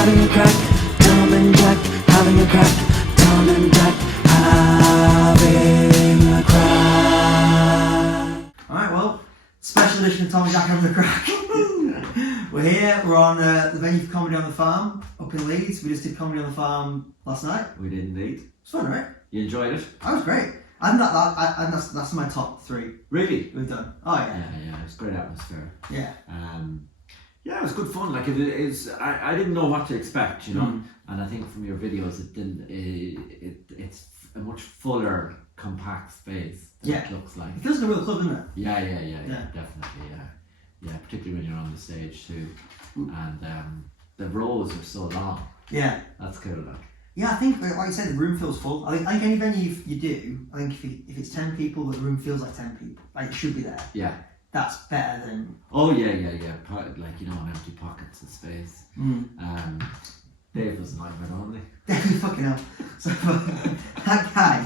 having a crack. Tom and Jack having a crack. Tom and Jack having a crack. Alright, well, special edition of Tom and Jack having a crack. We're here, we're on the venue for Comedy on the Farm up in Leeds. We just did Comedy on the Farm last night. We did indeed. It's fun, right? You enjoyed it? That was great. I think that's my top 3. Really? We've done. Oh yeah. Yeah, it's great atmosphere. Yeah. Yeah, it was good fun. Like I didn't know what to expect, you know. And I think from your videos, it didn't. It's a much fuller, compact space than it looks like. It feels like a real club, doesn't it? Yeah, definitely, yeah. Particularly when you're on the stage too, and the rows are so long. Yeah. That's cool, like. Yeah, I think, like you said, the room feels full. I think any venue you do, I think if it's 10 people, but the room feels like 10 people, like it should be there. Yeah. That's better than... Oh, yeah. Like, you know, empty pockets of space. Dave was a nightmare, wasn't he? Fucking hell. So, that guy...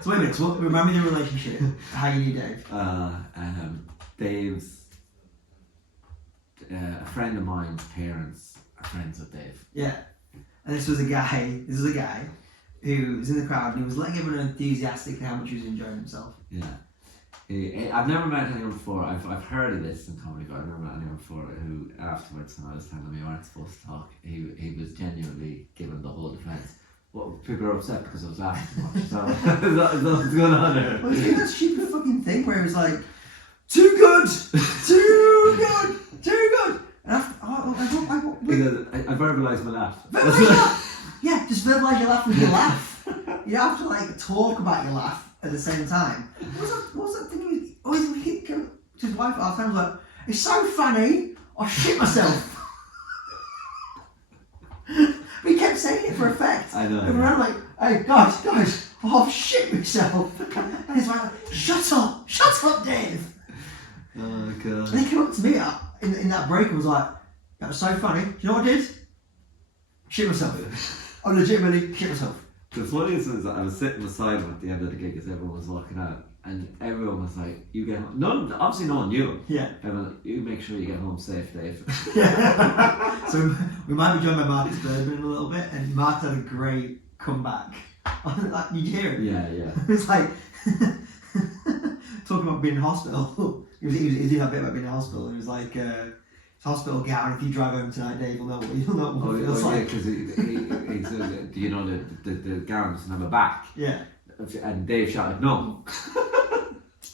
So wait a minute, so remind me the relationship, how you knew Dave. Dave's... a friend of mine's parents are friends with Dave. Yeah. And this was a guy who was in the crowd and he was letting everyone know enthusiastically how much he was enjoying himself. Yeah. I've never met anyone before. I've heard of this in comedy, but I've never met anyone before who afterwards, when I was telling him we weren't supposed to talk, he was genuinely given the whole defence. Well, people are upset because I was laughing too much. So is that what's going on there? Well, he's doing that stupid fucking thing where he was like, too good! Too good! Too good! And Because I verbalise my laugh. Yeah, just verbalise your laugh with your laugh. You don't have to like talk about your laugh at the same time. What was that thing he was always to his wife at our time was like, it's so funny, I shit myself. But he kept saying it for effect. I know. And we were like, hey guys, I've shit myself. And his wife like, shut up, Dave. Oh god. And he came up to me in that break and was like, that was so funny. Do you know what I did? Shit myself. I legitimately shit myself. The funniest is that I was sitting beside him at the end of the gig as everyone was walking out, and everyone was like, "You get home." Obviously no one knew him. Yeah. Everyone, like, you make sure you get home safe, Dave. Yeah. So we might be joined by Markus Birdman in a little bit, and Mark had a great comeback. Like, did you hear it? Yeah. It was like talking about being in hospital. He did that bit about being in hospital. He was like. Hospital gown. If you drive home tonight, Dave will know what it feels like. Because he said, do you know the gown doesn't have a back? Yeah. And Dave shouted, no.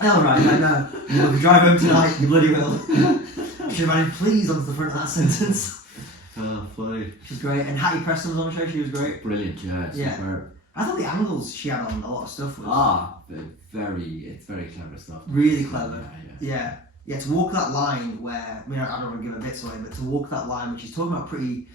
All right, I know. If you drive home tonight, you bloody will. Should have added please onto the front of that sentence. Oh, funny. She's great. And Hattie Preston was on the show. She was great. Brilliant, yeah. Superb. I thought the angles she had on a lot of stuff was... it's very clever stuff. Really clever. Yeah. Yeah, to walk that line where, I mean, I don't want to give a bit away, but to walk that line, which is talking about pretty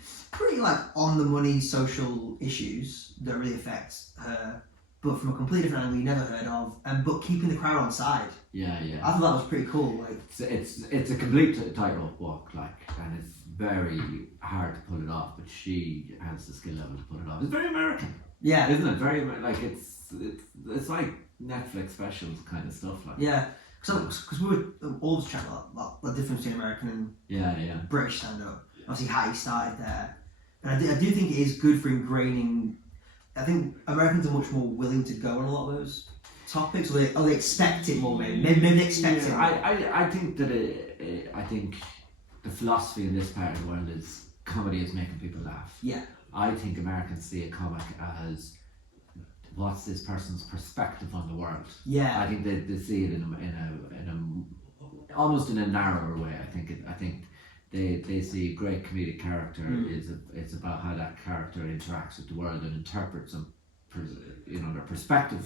like on the money social issues that really affect her, but from a completely different angle you never heard of, but keeping the crowd on side. Yeah. I thought that was pretty cool. Like it's a complete tightrope walk, like, and it's very hard to pull it off, but she has the skill level to pull it off. It's very American. Yeah. Isn't it? Very like it's like Netflix specials kind of stuff, like. Yeah. Because we were always chatting about the difference between American and British stand-up. Obviously, Hattie started there. And I do think it is good for ingraining... I think Americans are much more willing to go on a lot of those topics, or they expect it more, maybe. Maybe they expect it more. I think that I think the philosophy in this part of the world is comedy is making people laugh. Yeah. I think Americans see a comic as... what's this person's perspective on the world? Yeah, I think they see it in a almost in a narrower way. I think they see a great comedic character it's about how that character interacts with the world and interprets their perspective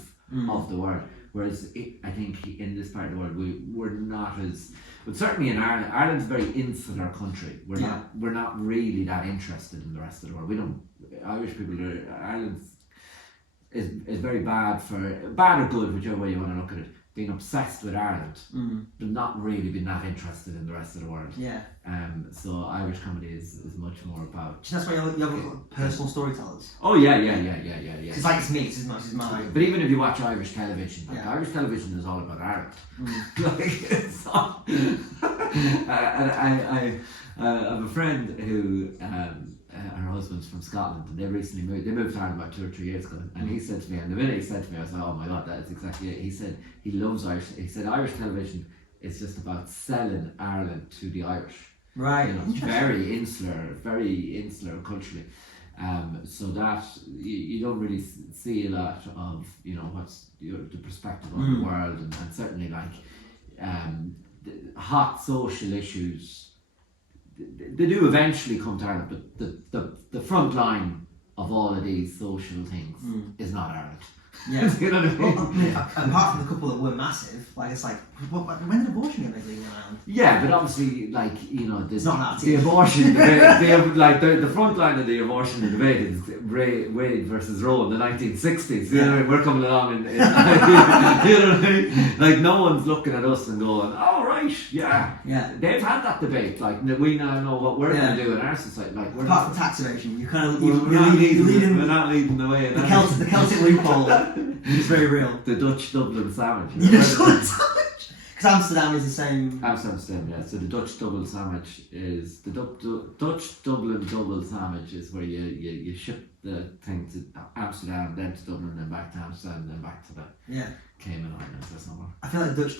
of the world. Whereas I think in this part of the world we're not as, but certainly in Ireland's a very insular country. We're not really that interested in the rest of the world. We don't. Irish people Ireland's is very bad or good, whichever way you want to look at it, being obsessed with Ireland, but not really being that interested in the rest of the world. Yeah. So Irish comedy is much more about... That's why you have personal storytellers. Oh yeah. It's like it's me, it's mine. But even if you watch Irish television, Irish television is all about Ireland. Like, it's all... I have a friend who, her husband's from Scotland, and they recently moved. They moved to Ireland about 2 or 3 years ago, and he said to me, and the minute he said to me, I was like, oh my god, that is exactly it. He said he loves Irish. He said Irish television is just about selling Ireland to the Irish. Right. You know, it's very insular culturally. So that you don't really see a lot of, you know, what's the perspective of the world, and certainly like hot social issues. They do eventually come to Ireland, but the front line of all of these social things is not Ireland. Yeah. You know what I mean? Well, I mean, apart from the couple that were massive, like it's like, when did abortion get made legal in Ireland? Yeah, but obviously, like, you know, there's not the abortion debate. Like the front line of the abortion debate is Wade versus Roe in the 1960s. You know what I mean? We're coming along and you know what I mean? Like, no one's looking at us and going, "Oh right, yeah." They've had that debate. Like, we now know what we're going to do in our society. Like, we're apart from tax evasion, you kind of we're not leading the way. The Celtic loophole. It's very real. The Dutch Dublin sandwich. The Dutch Dublin sandwich. Because Amsterdam is the same. Amsterdam, yeah. So the Dutch double sandwich is the Dutch Dublin double sandwich is where you ship the thing to Amsterdam, then to Dublin, then back to Amsterdam, then back to the Cayman Islands or somewhere. I feel like the Dutch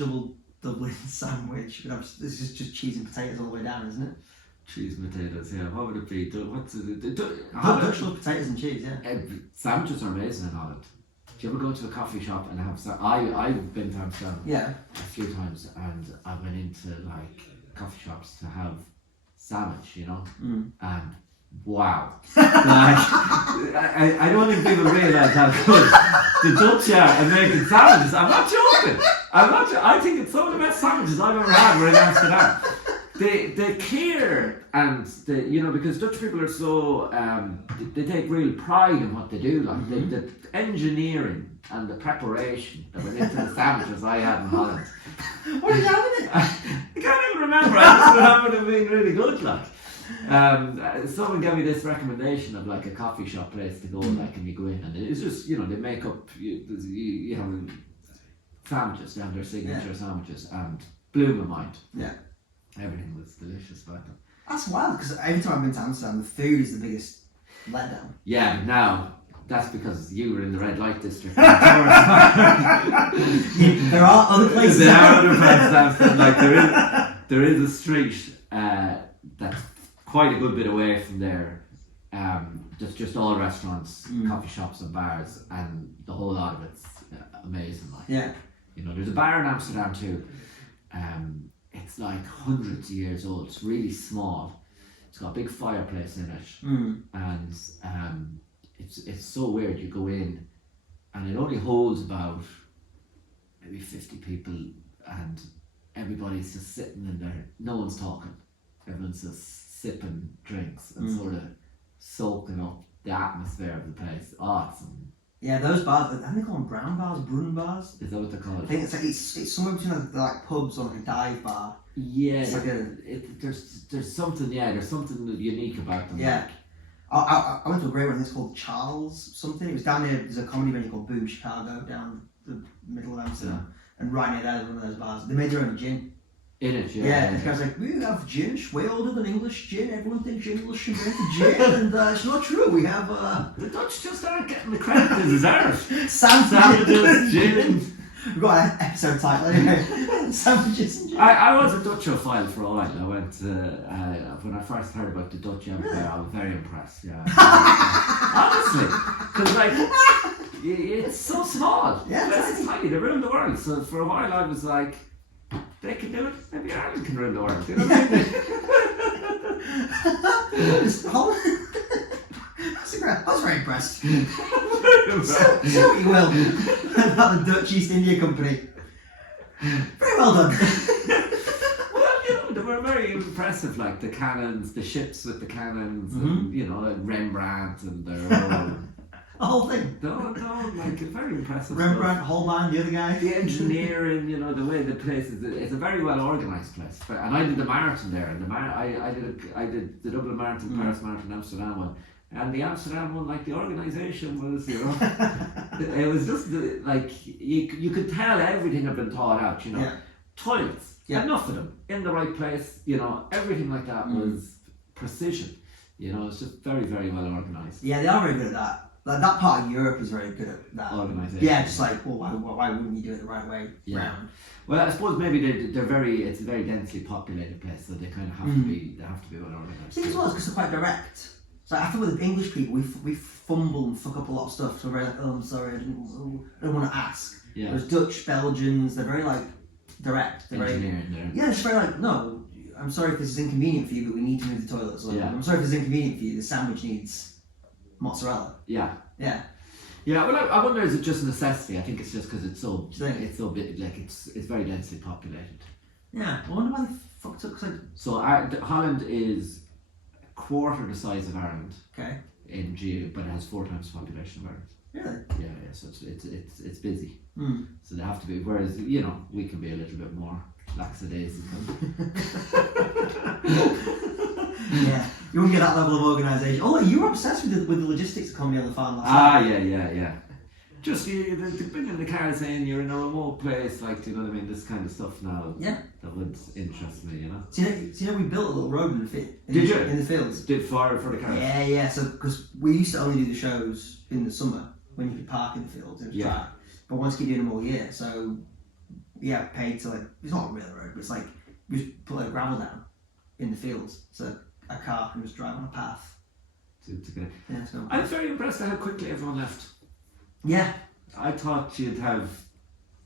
Dublin sandwich. This is just cheese and potatoes all the way down, isn't it? Cheese and potatoes, yeah. What would it be? What's it? Dutch love potatoes and cheese, yeah. Sandwiches are amazing in Holland. Do you ever go to a coffee shop and have I've been to Amsterdam a few times, and I went into like coffee shops to have sandwich, you know, and wow, like, I don't think people realise how good the Dutch are at making sandwiches. I'm not joking. I think it's some of the best sandwiches I've ever had were in Amsterdam. They care, and you know, because Dutch people are so they take real pride in what they do. Like the engineering and the preparation that went into the sandwiches I had in Holland. What did you have with it? I can't even remember. I just remember them being really good. Like, someone gave me this recommendation of like a coffee shop place to go, like, and you go in, and it's just, you know, they make up you have sandwiches, they have their signature sandwiches, and blew my mind. Yeah. Everything was delicious about them. That's wild, because every time I've been to Amsterdam, the food is the biggest letdown. Yeah, but now that's because you were in the red light district. There are other places. There are other places in Amsterdam. Like there is a street that's quite a good bit away from there. That's just all restaurants, coffee shops, and bars, and the whole lot of it's amazing. Like, yeah, you know, there's a bar in Amsterdam too. It's like hundreds of years old. It's really small. It's got a big fireplace in it, and it's so weird. You go in, and it only holds about maybe 50 people, and everybody's just sitting in there. No one's talking. Everyone's just sipping drinks and sort of soaking up the atmosphere of the place. Awesome. Yeah, those bars, I think they call them brown bars, Brunnen bars. Is that what they're called? I think it's somewhere between like pubs or like a dive bar. Yeah, it's like there's something unique about them. Yeah. Like. I went to a great one, it's called Charles something. It was down there, there's a comedy venue called Boom Chicago down the middle of Amsterdam. And right near there there's one of those bars. They made their own gin. In it, yeah. Yeah, this guy's like, we have gin, way older than English gin. Everyone thinks English invented gin, and it's not true. We have the Dutch just aren't getting the credit they deserve. Sandwiches, gin. We've got an episode title anyway. Sandwiches and gin. I was a Dutchophile for a while. I went when I first heard about the Dutch Empire. I was very impressed. Yeah, honestly, because like it's so small. Yeah, it's tiny. They ruled the world. So for a while I was like, they can do it. Maybe Ireland can rule the world. You know what I mean? I was very impressed. so you will about the Dutch East India Company. Very well done. Well, you know, they were very impressive. Like the cannons, the ships with the cannons, and you know, and Rembrandt and their own. The whole thing. No, like very impressive. Rembrandt, Holbein, the other guy. The engineering, you know, the way the place is. It's a very well organised place. And I did the marathon there, and I did the Dublin Marathon, Paris Marathon, Amsterdam one, and the Amsterdam one, like the organisation was, you know, it was just like you could tell everything had been thought out. You know, toilets, enough of them in the right place. You know, everything like that was precision. You know, it's just very, very well organised. Yeah, they are very good at that. Like that part of Europe is very good at that. Organisation. Yeah, just like, well, why wouldn't you do it the right way round? Well, I suppose maybe it's a very densely populated place, so they kind of have to be well organised. I think as well because they're quite direct. So I think with the English people, we fumble and fuck up a lot of stuff. So we're like, oh, I'm sorry, I don't want to ask. Yeah. Whereas Dutch, Belgians, they're very like direct. They're Engineering there. Yeah, it's very like, no, I'm sorry if this is inconvenient for you, but we need to move the toilets. So I'm sorry if this is inconvenient for you. The sandwich needs mozzarella. Yeah. Yeah. Yeah. Well, I wonder, is it just necessity? I think it's just because it's so big, like it's very densely populated. Yeah. I wonder why they fucked up. So Holland is a quarter the size of Ireland. Okay. In geo, but it has 4 times the population of Ireland. Really? Yeah. So it's busy. Mm. So they have to be. Whereas we can be a little bit more lackadaisical. Yeah, you wouldn't get that level of organisation. Oh, you were obsessed with the logistics of comedy on the farm last night. Yeah. Just the being in the car saying you're in a remote place, like, do you know what I mean? This kind of stuff now. Yeah. That would interest me, you know. So you know we built a little road in the fields. Did for the cars? Yeah. So because we used to only do the shows in the summer when you could park in the fields, it was dry. But once you keep doing them all year, so paid to like, it's not a real road, but it's like we just put a gravel down in the fields, so a car can just drive on a path. To get it. Yeah, so. I was very impressed at how quickly everyone left. Yeah. I thought you'd have a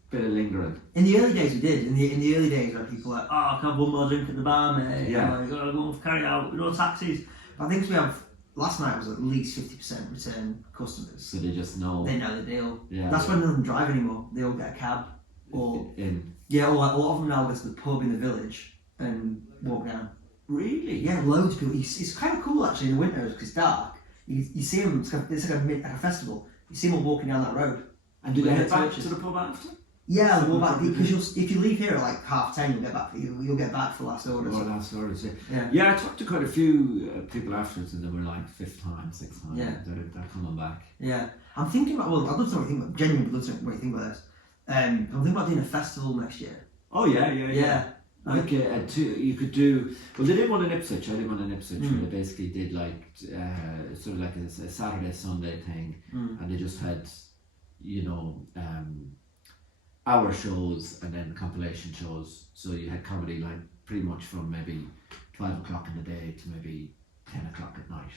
bit of lingering. In the early days we did. In the early days where people were like, I can have one more drink at the bar, mate. Yeah. Like, gotta go carry out, no taxis. But I think we have, last night was at least 50% return customers. So they just know. They know the deal. Yeah. That's why none of them drive anymore. They all get a cab. Or Yeah, or like, a lot of them now go to the pub in the village and walk down. Really? Yeah, loads of people. It's kind of cool actually in the winter because it's dark. You see them, it's like a festival. You see them all walking down that road. And do they head back to the pub after? Yeah, we'll walk back because if you leave here at like 10:30, you'll get back for last orders. Last orders, yeah. Yeah, I talked to quite a few people afterwards, and they were like 5th time, 6th time. Yeah, they're coming back. Yeah, I'm thinking about. Well, I'd love to know what you think about. Genuinely, love to know what you think about this. I'm thinking about doing a festival next year. Oh yeah. Like you could do. Well, they did one in Ipswich. I did one in Ipswich where they basically did like sort of like a Saturday Sunday thing, and they just had, hour shows and then compilation shows. So you had comedy like pretty much from maybe 12 o'clock in the day to maybe 10 o'clock at night.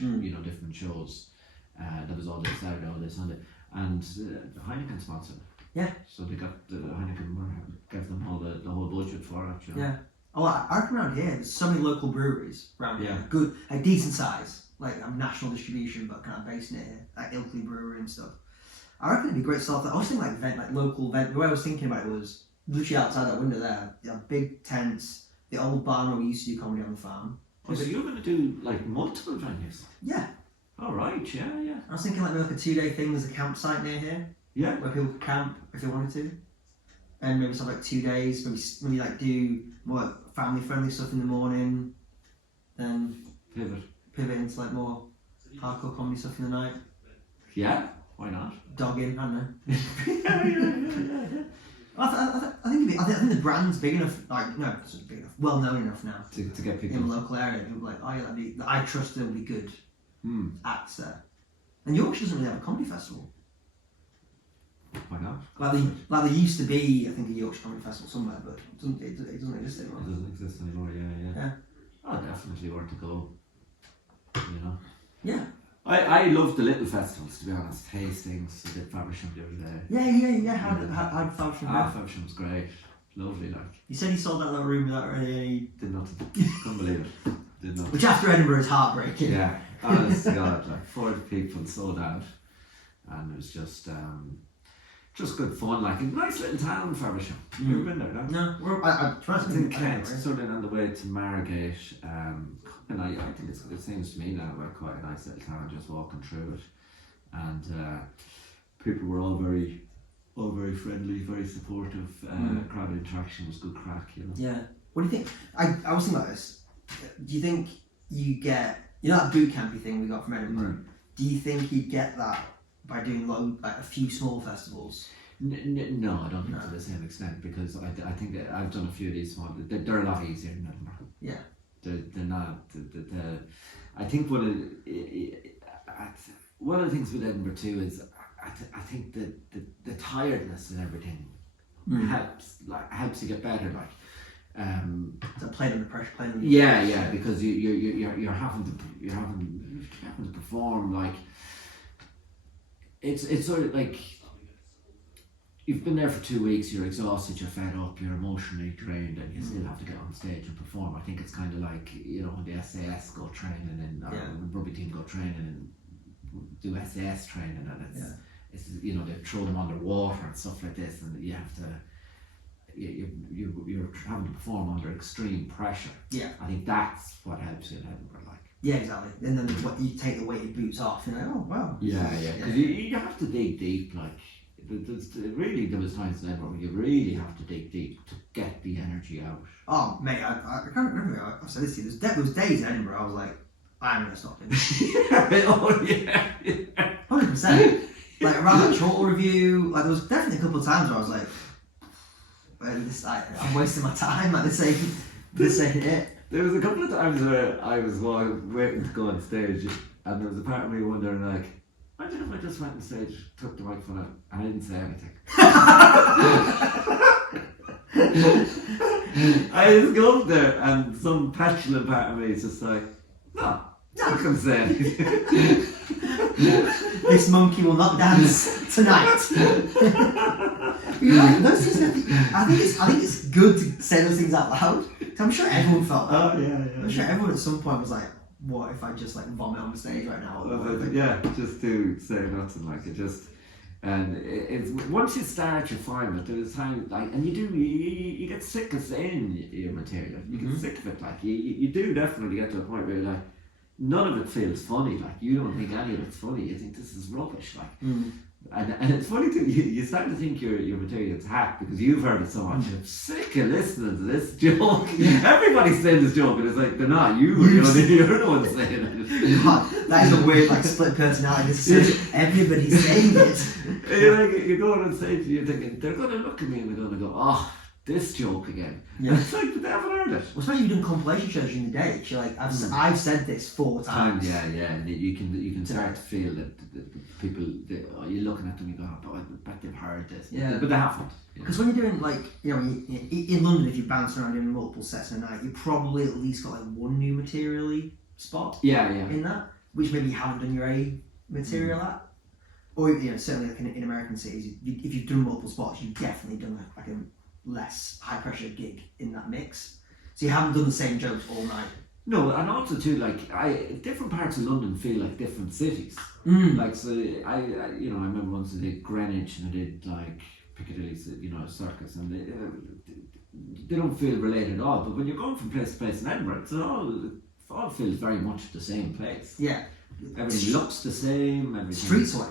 Different shows. That was all day Saturday, all day Sunday, and Heineken sponsored. Yeah. So they got the Heineken gave them all the whole budget for it. Yeah. Oh, I reckon around here there's so many local breweries around here. Good, like decent size, like national distribution, but kind of based near here, like Ilkley Brewery and stuff. I reckon it'd be great stuff. I was thinking like local event. The way I was thinking about it was literally outside that window there. You have big tents, the old barn where we used to do comedy on the farm. Oh, so you're going to do like multiple venues? Yeah. All right. Yeah. I was thinking like maybe like a 2-day thing. There's a campsite near here. Yeah. Where people could camp if they wanted to. And maybe something like 2 days, maybe like do more like family friendly stuff in the morning, then pivot into like more hardcore comedy stuff in the night. Yeah, why not? Dogging, I don't know. Yeah. I think the brand's big enough, like no, it's not big enough, well known enough now to get people in the local area. People are like, oh yeah, I trust there'll be good acts there. And Yorkshire doesn't really have a comedy festival. Why not? Like there used to be, I think, a Yorkshire Comedy Festival somewhere, but it doesn't exist anymore. It doesn't exist anymore, yeah. Oh, definitely worth to go. Yeah. I love the little festivals, to be honest. Hastings, I did Faversham the other day. Yeah. How'd Faversham go? Faversham's great. Lovely, like. He said he sold out that room without any... Did nothing. Couldn't believe it. Did nothing. Which after Edinburgh is heartbreaking. Yeah. Honest to God, like 40 people sold out. And it was just good fun, like a nice little town, Faversham. You ever been there? No, I it's in Kent, sort of on the way to Margate, and I think it seems to me now like quite a nice little town, just walking through it, and people were all very friendly, very supportive. Crowd interaction was good crack, Yeah. What do you think? I was thinking about this. Do you think you get that boot campy thing we got from Edinburgh? Do you think you get that by doing a few small festivals? No, I don't think to the same extent, because I think that I've done a few of these small. They're a lot easier in Edinburgh. Yeah. They're not. I think one of the things with Edinburgh too is I think that the tiredness and everything helps you get better. Like, so playing under pressure, because you're having to perform. Like, it's sort of like you've been there for 2 weeks, you're exhausted, you're fed up, you're emotionally drained, and you still have to get on stage and perform. I think it's kind of like, when the SAS go training and or when rugby team go training and do SAS training, and it's they throw them underwater and stuff like this, and you have to. You're having to perform under extreme pressure. Yeah, I think that's what helps you in Edinburgh. Like, yeah, exactly. And then you take the weighted boots off, oh wow. Yeah, because you have to dig deep. Like, there was times in Edinburgh where you really have to dig deep to get the energy out. Oh mate, I can't remember. I've said this to you. There was days in Edinburgh I was like, I'm gonna stop doing this. Oh yeah, 100%. Like around that short review, like there was definitely a couple of times where I was like, I'm wasting my time. Like this ain't it. There was a couple of times where I was waiting to go on stage, and there was a part of me wondering, like, imagine if I just went on stage, took the microphone out, and I didn't say anything. I just go up there, and some petulant part of me is just like, no, not gonna say anything. This monkey will not dance tonight. Those things, I think it's good to say those things out loud. I'm sure everyone felt that. Oh yeah. I'm sure everyone at some point was like, what if I just like vomit on the stage right now? Just to say nothing, like it just. And it's once you start, you're fine. But there's time, like, and you get sick of saying your material. You get sick of it. Like you do definitely get to a point where you're like, none of it feels funny. Like, you don't think any of it's funny. You think this is rubbish. Like, and it's funny too. You start to think your material's hacked because you've heard it so much. I'm sick of listening to this joke. Everybody's saying this joke, and it's like they're not. You're the one saying it. God, that is a weird like split personality. Everybody's saying it. You're going on stage and you're thinking they're going to look at me and they're going to go, oh, this joke again. Yeah. And it's like, but they haven't heard it. Well, especially if you've done compilation shows during the day. You're like, I've said this 4 times. Yeah. And you can start to feel that the people, you're looking at them, you go, oh, I bet they've heard this. Yeah. But they haven't. Because when you're doing like, in London, if you bounce around doing multiple sets in a night, you probably at least got like one new materially spot. Yeah. In that, which maybe you haven't done your A material at. Or certainly like in American cities, if you've done multiple spots, you've definitely done like a less high pressure gig in that mix. So you haven't done the same jokes all night. No, and also too, like different parts of London feel like different cities. Like, so I remember once I did Greenwich and I did like Piccadilly, Circus, and they don't feel related at all. But when you're going from place to place in Edinburgh, it all feels very much the same place. Yeah. Everything looks the same. Everything. Streets away.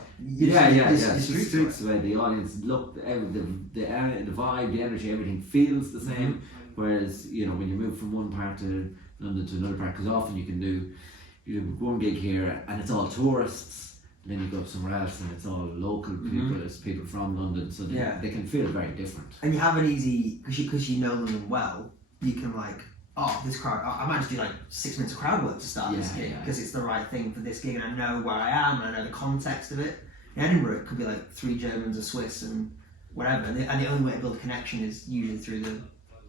Streets away. The audience look, the vibe, the energy, everything feels the same. Whereas when you move from one part of London to another part, because often you do one gig here and it's all tourists, and then you go somewhere else and it's all local people. It's people from London, so they can feel very different. And you have an easy because you know London well. You can like. Oh, this crowd, I might just do like 6 minutes of crowd work to start this gig because it's the right thing for this gig and I know where I am and I know the context of it. In Edinburgh, it could be like 3 Germans, a Swiss and whatever. And the only way to build a connection is usually through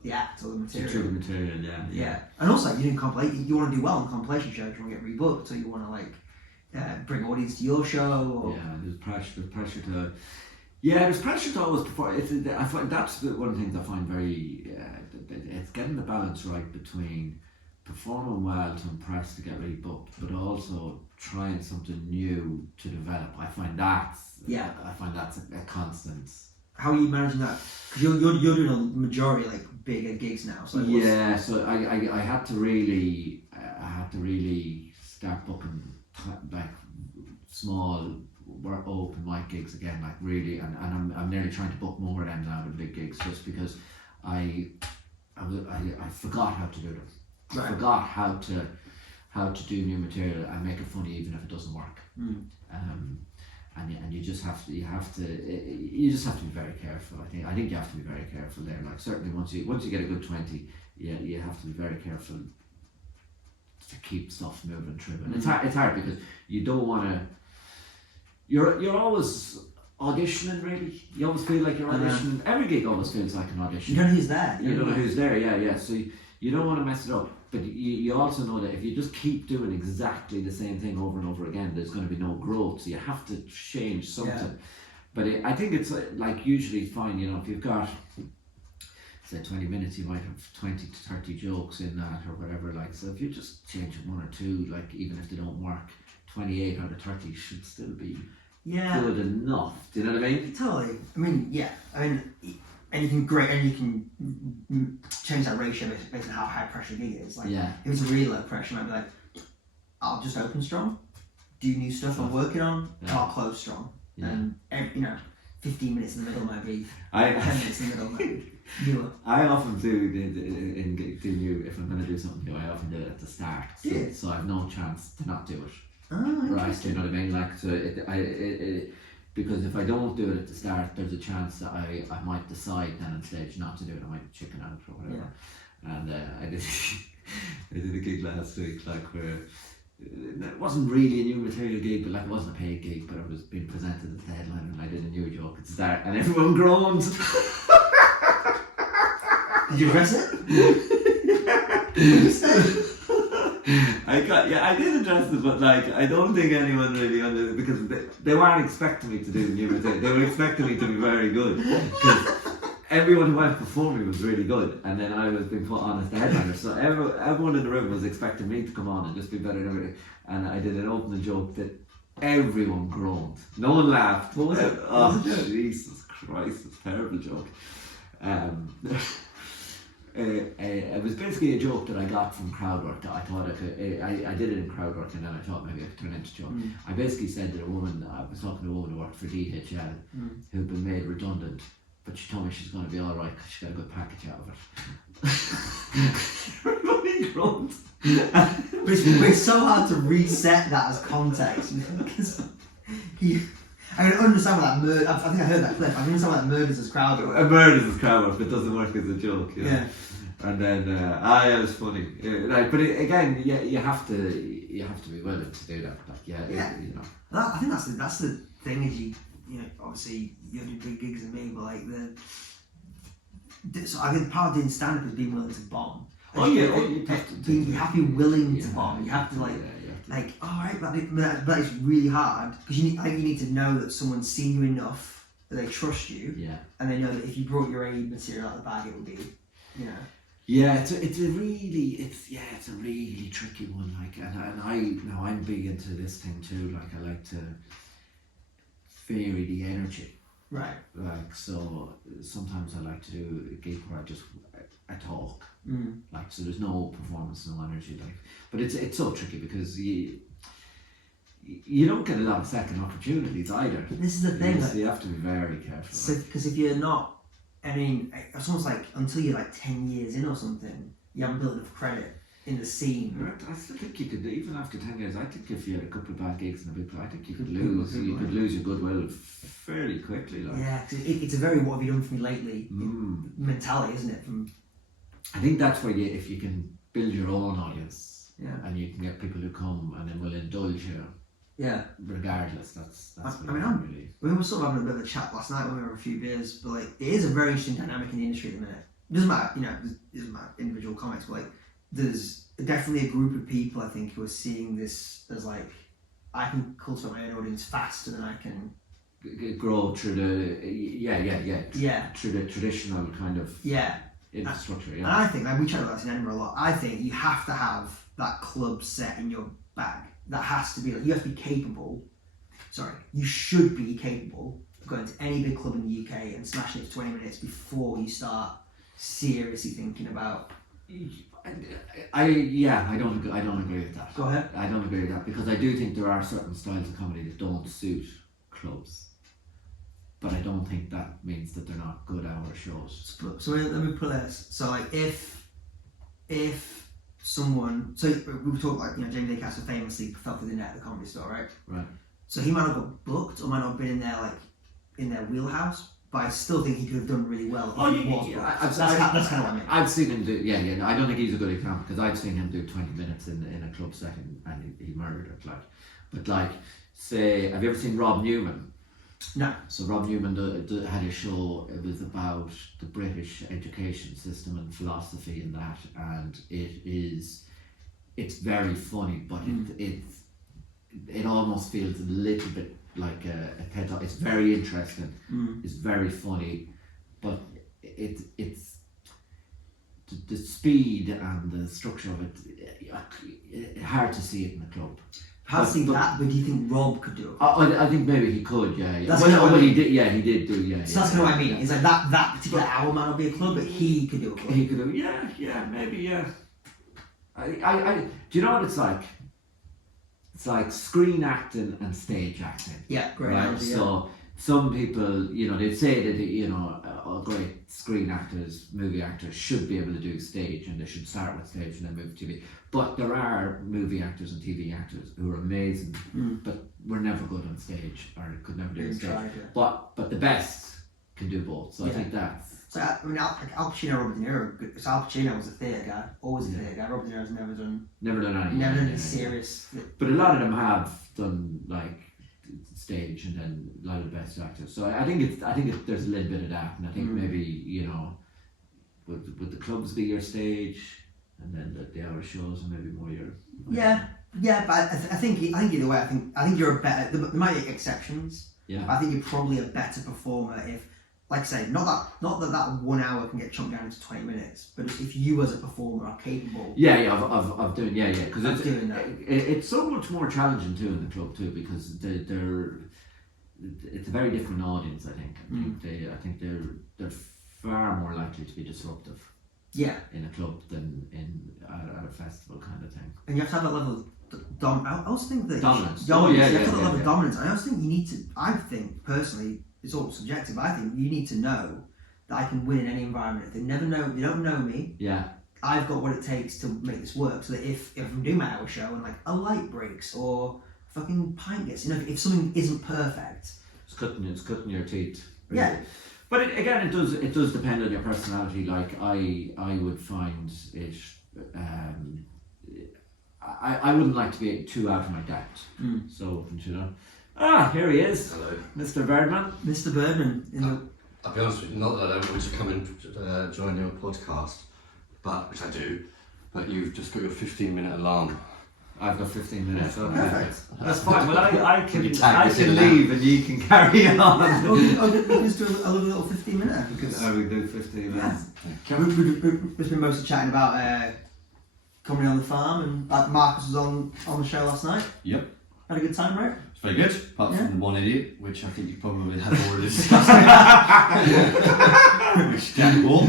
the act or the material. Through the material, yeah. And also, you want to do well on compilation shows, you want to get rebooked, or you want to like bring audience to your show. Or... Yeah, there's pressure to... Yeah, there's pressure to always perform. I find that's one of the things I find very... it's getting the balance right between performing well to impress to get rebooked, but also trying something new to develop. I find that's a constant. How are you managing that? Because you're doing a majority like bigger gigs now. So so I had to really start booking like small open mic gigs again, like really, and I'm nearly trying to book more of them now than big gigs, just because I forgot how to do them. Right. I forgot how to do new material and make it funny even if it doesn't work. And you just have to be very careful. I think you have to be very careful there. Like certainly once you get a good 20, you have to be very careful to keep stuff moving through. And it's hard because you don't want to. You're always auditioning, really. You always feel like you're auditioning. Every gig always feels like an audition. You don't know who's there. You don't know who's there. Yeah. So you don't want to mess it up. But you also know that if you just keep doing exactly the same thing over and over again, there's going to be no growth. So you have to change something. Yeah. But I think it's like usually fine, if you've got, say, 20 minutes, you might have 20 to 30 jokes in that or whatever. Like, so if you just change one or two, like even if they don't work, 28 out of 30 should still be good enough. Do you know what I mean? Totally. And you can change that ratio based on how high pressure the gig is. Like, if it's a really low pressure, I might be like, I'll just open strong, do new stuff I'm working on, and I'll close strong. And 15 minutes in the middle might be 10 minutes in the middle might be newer. I often do new, if I'm going to do something new, I often do it at the start. So I have no chance to not do it. Oh, right, you know what I mean? Like, so because if I don't do it at the start, there's a chance that I might decide then on stage not to do it. I might chicken out or whatever. And I did a gig last week, like where it wasn't really a new material gig, but like it wasn't a paid gig, but I was being presented as the headliner, and I did a new joke at the start, and everyone groaned. Did you address it? What did you say? I did address it, but like I don't think anyone really understood, because they weren't expecting me to do new material. They were expecting me to be very good, because everyone who went before me was really good, and then I was being put on as the headliner. So everyone in the room was expecting me to come on and just be better than everything. And I did an opening joke that everyone groaned. No one laughed. What was it? Oh, Jesus Christ! It's a terrible joke. It was basically a joke that I got from crowd work that I thought I could. I did it in crowd work, and then I thought maybe I could turn it into a joke. I basically said that I was talking to a woman who worked for DHL who'd been made redundant, but she told me she's going to be all right because she got a good package out of it. Everybody groaned. But it's so hard to reset that as context because I can understand what that murder. I think I heard that clip. I can understand what that murders as crowd work. It murders as crowd work, but it doesn't work as a joke. Yeah. And then it was funny. But again, you have to be willing to do that. I think that's the thing is you obviously you do big gigs and me, but like so I think part of doing stand up is being willing to bomb. You have to be willing to bomb. You have to alright, but it's really hard because you need to know that someone's seen you enough that they trust you, and they know that if you brought your A material out of the bag, it would be, Yeah, it's a really tricky one. Like, and I'm big into this thing too. Like, I like to vary the energy. Right. Like, so sometimes I like to do a gig where I talk. Like, so there's no performance, no energy. Like, but it's so tricky because you don't get a lot of second opportunities either. This is the thing. So you have to be very careful. So, because if you're not, it's almost like until you're like 10 years in or something, you haven't built enough credit in the scene. I still think you could, even after 10 years, I think if you had a couple of bad gigs in a big play, I think you could lose your goodwill fairly quickly. Like. Yeah, it's a very what have you done for me lately mentality, isn't it? I think that's where if you can build your own audience, and you can get people who come and then will indulge you. Yeah. Regardless, that's really. We were sort of having a bit of a chat last night when we were a few beers, but like it is a very interesting dynamic in the industry at the minute. It doesn't matter, it doesn't matter individual comics, but like there's definitely a group of people I think who are seeing this as like I can cultivate my own audience faster than I can grow through the through the traditional kind of infrastructure. And I think, like we chat about this in Edinburgh a lot, I think you have to have that club set in your bag. That has to be like, you have to be capable. You should be capable of going to any big club in the UK and smashing it for 20 minutes before you start seriously thinking about. I don't agree with that. Go ahead. I don't agree with that because I do think there are certain styles of comedy that don't suit clubs. But I don't think that means that they're not good hour shows. So let me put this. So like if someone, so we talked like Jamie Lee Castle famously fell through the net at the Comedy Store, right? Right. So he might not have got booked or might not have been in their wheelhouse, but I still think he could have done really well. Oh, That's kind of what I mean. I've seen him do. Yeah. I don't think he's a good example because I've seen him do 20 minutes in a club setting and he murdered it. But say, have you ever seen Rob Newman? No. So Rob Newman had a show. It was about the British education system and philosophy in that, and it's very funny, but it almost feels a little bit like a TED Talk. It's very interesting. It's very funny, but it's the speed and the structure of it. Hard to see it in the club. I've seen that, but do you think Rob could do it? I think maybe he could, yeah. That's he did, yeah, he did do, yeah. So that's kind of what I mean. It's like that particular hour man will be a club, but he could do it. He could do, yeah, maybe, yeah. Do you know what it's like? It's like screen acting and stage acting. Yeah, great. Right? Analogy, So some people, they say that, great screen actors, movie actors should be able to do stage, and they should start with stage and then move to TV. But there are movie actors and TV actors who are amazing, but were never good on stage or could never do stage. But the best can do both. So I think that's. So I mean, Al Pacino, Robert De Niro. So Al Pacino was a theatre guy, always a theatre guy. Robert De Niro's never done any serious. But a lot of them have done stage, and then a lot of the best actors. So I think there's a little bit of that, and I think maybe would the clubs be your stage, and then the hour shows are maybe more your. Yeah, but I think either way, I think you're a better. There might be exceptions. Yeah. But I think you're probably a better performer if. Like I say, not that 1 hour can get chunked down into 20 minutes, but if you as a performer are capable. Of doing because it's doing that. It's so much more challenging too in the club too, because it's a very different audience. I think they're far more likely to be disruptive. Yeah. In a club than at a festival kind of thing. And you have to have that level of I also think that dominance. You have to have that level of dominance. I also think you need to. I think personally. It's all subjective, but I think you need to know that I can win in any environment. If they don't know me, I've got what it takes to make this work. So that if I'm doing my hour show and a light breaks or fucking pint gets, if something isn't perfect, it's cutting your teeth. Really. Yeah. But it does depend on your personality. Like I would find it. I wouldn't like to be too out of my depth. So here he is. Hello. Mr. Birdman. Mr. Birdman. I'll be honest with you, not that I don't want you to come and join your podcast, which I do, but you've just got your 15-minute alarm. I've got 15 minutes. Okay. Perfect. That's fine. Well, I can leave and you can carry on. We'll just do a little 15-minute because we do 15 minutes. Yeah. We've been mostly chatting about comedy on the farm, and Markus was on the show last night. Yep. Had a good time, right? It's very good, apart from the one idiot, which I think you probably have already discussed. Which Jack Ball.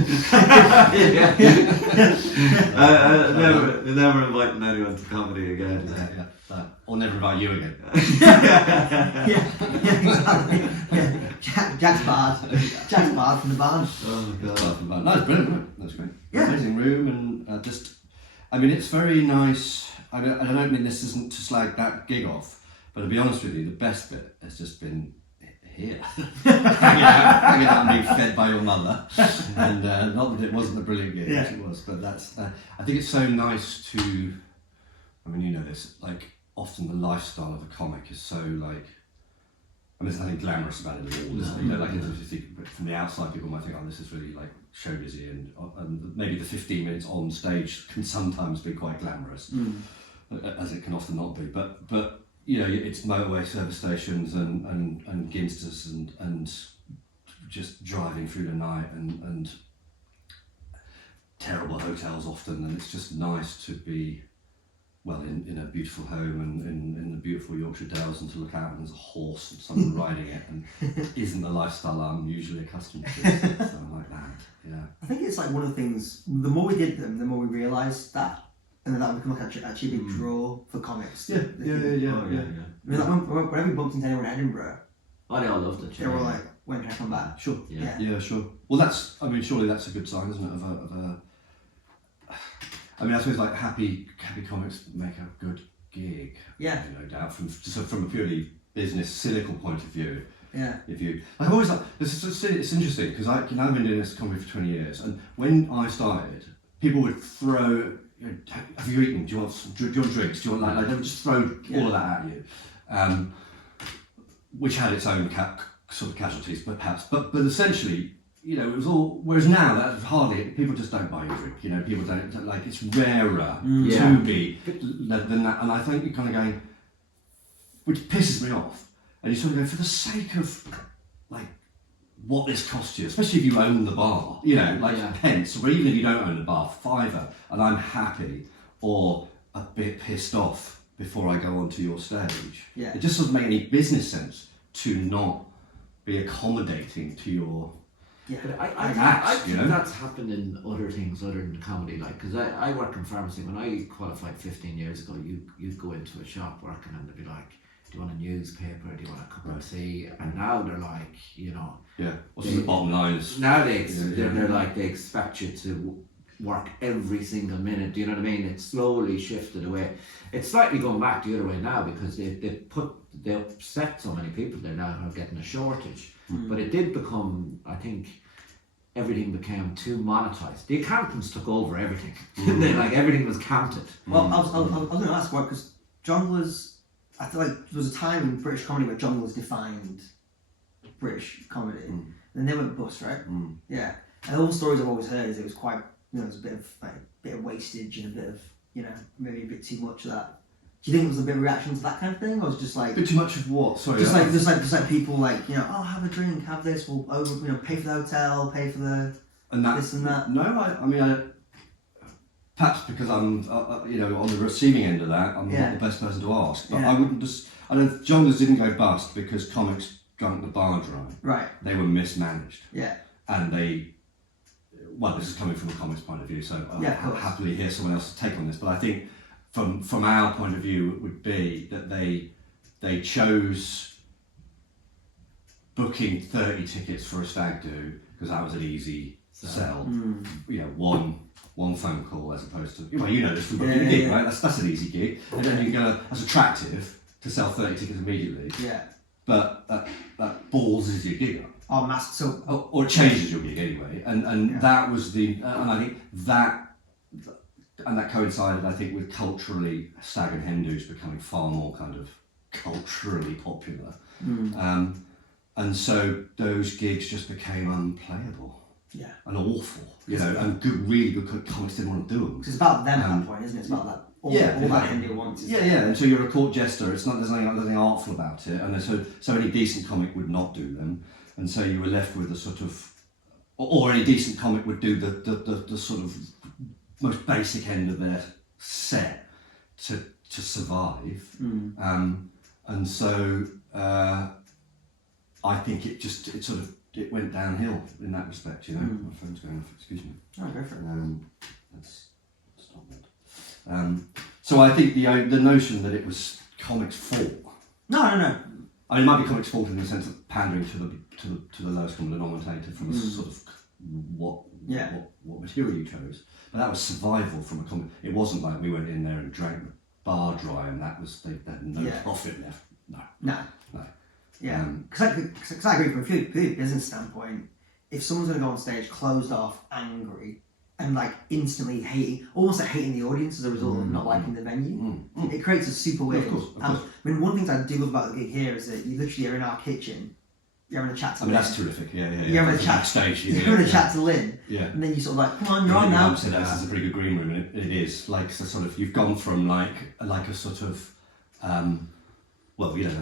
Never inviting anyone to comedy again. Or never invite you again. Exactly. Yeah. Jack's barred. Jack's barred from the band. Oh my god. No, it's brilliant, right? That's great. Yeah. Amazing room, and it's very nice. I don't mean this isn't to slag that gig off, but to be honest with you, the best bit has just been here. hanging out and being fed by your mother. And not that it wasn't a brilliant gig, which it was, but that's, I think it's so nice to, I mean, you know this, often the lifestyle of a comic is so there's nothing glamorous about it at all, is there? If you think from the outside, people might think, oh, this is really show busy, and maybe the 15 minutes on stage can sometimes be quite glamorous, as it can often not be. But it's motorway service stations and ginsters and just driving through the night and terrible hotels often, and it's just nice to be. Well, in a beautiful home and in the beautiful Yorkshire Dales, and to look out and there's a horse and someone riding it, and isn't the lifestyle I'm usually accustomed to, something like that. Yeah. I think it's one of the things. The more we did them, the more we realised that, and then that would become actually a big draw for comics. Yeah. I mean, whenever we bumped into anyone in Edinburgh, they all loved it. They were like, "When can I come back?" Sure. Yeah. Sure. Well, surely that's a good sign, isn't it? Of a I suppose happy comics make a good gig. Yeah. No doubt. From a purely business cynical point of view, Yeah. If you, I've always like, it's interesting because I've been doing this comedy for 20 years, and when I started, people would throw, have you eaten? Do you want drinks? Do you want like they would just throw all of that at you, which had its own sort of casualties, perhaps. But essentially, it was all. Whereas now, that's hardly. People just don't buy a drink. People don't like. It's rarer to be than that. And I think you're kind of going, which pisses me off. And you sort of go, for the sake of like what this costs you, especially if you own the bar, pence, or even if you don't own the bar, £5, and I'm happy or a bit pissed off before I go onto your stage. Yeah. It just doesn't make any business sense to not be accommodating to your. Yeah, but I think that's happened in other things other than comedy. Like, because I work in pharmacy. When I qualified 15 years ago, you'd go into a shop working and they'd be like, do you want a newspaper? Do you want a cup of tea? And now they're like, Yeah, what's the bottom line? Now they're like, they expect you to work every single minute. Do you know what I mean? It's slowly shifted away. It's slightly going back the other way now because they upset so many people. They're now getting a shortage. But it did become, I think, everything became too monetized. The accountants took over everything. Like everything was counted. Well, I was going to ask why, because jonglers, I feel like there was a time in British comedy where jonglers defined British comedy, and they went bust, right? Yeah, and all the stories I've always heard is it was quite, there was a bit of wastage and a bit of, maybe a bit too much of that. Do you think it was a bit of a reaction to that kind of thing, or was it just like a bit too much of what? Sorry, just like people like oh, have a drink, have this, we'll pay for the hotel, pay for the this and that. No, I mean, perhaps because I'm on the receiving end of that, I'm not the best person to ask. But I wouldn't just. I don't. Jonglers didn't go bust because comics drunk the bar dry. Right. They were mismanaged. Yeah. And they. Well, this is coming from a comics point of view, so I'll happily hear someone else's take on this. But I think. From our point of view, it would be that they chose booking 30 tickets for a stag do because that was an easy sell. One phone call as opposed to this from booking a gig, right? That's an easy gig, and then you go. That's attractive to sell 30 tickets immediately. Yeah. But that balls is your gig up. Oh, massive. So or it changes your gig anyway, and that was and I think that. And that coincided, I think, with culturally stag and hen do's becoming far more kind of culturally popular. And so those gigs just became unplayable. Yeah. And awful, and really good comics didn't want to do them. Because it's about them at that point, isn't it? It's about that. All that hen do wants. Yeah. And so you're a court jester. There's nothing artful about it, and so any decent comic would not do them, and so you were left with a sort of, or any decent comic would do the sort of most basic end of their set to survive, and so I think it went downhill in that respect. My phone's going off. Excuse me. Oh, go for it. Let's stop that. So I think the notion that it was comics' fault. No. I mean, it might be comics' fault in the sense of pandering to the lowest common denominator from a sort of what material you chose. But that was survival from a comic. It wasn't like we went in there and drank the bar dry and that was they had no profit left. No. Yeah. Because I agree from a pure business standpoint. If someone's going to go on stage closed off, angry, and like instantly hating the audience as a result of not liking the venue, it creates a super weird. Of course. I mean, one of the things I do love about the gig here is that you literally are in our kitchen. You're having a chat to Lynn. That's terrific, yeah. You're having a chat backstage. You're having a chat to Lynn. Yeah. And then you sort of like, come on, you're on now. Said this is a pretty good green room, and it is. Like, so sort of, you've gone from like a sort of, a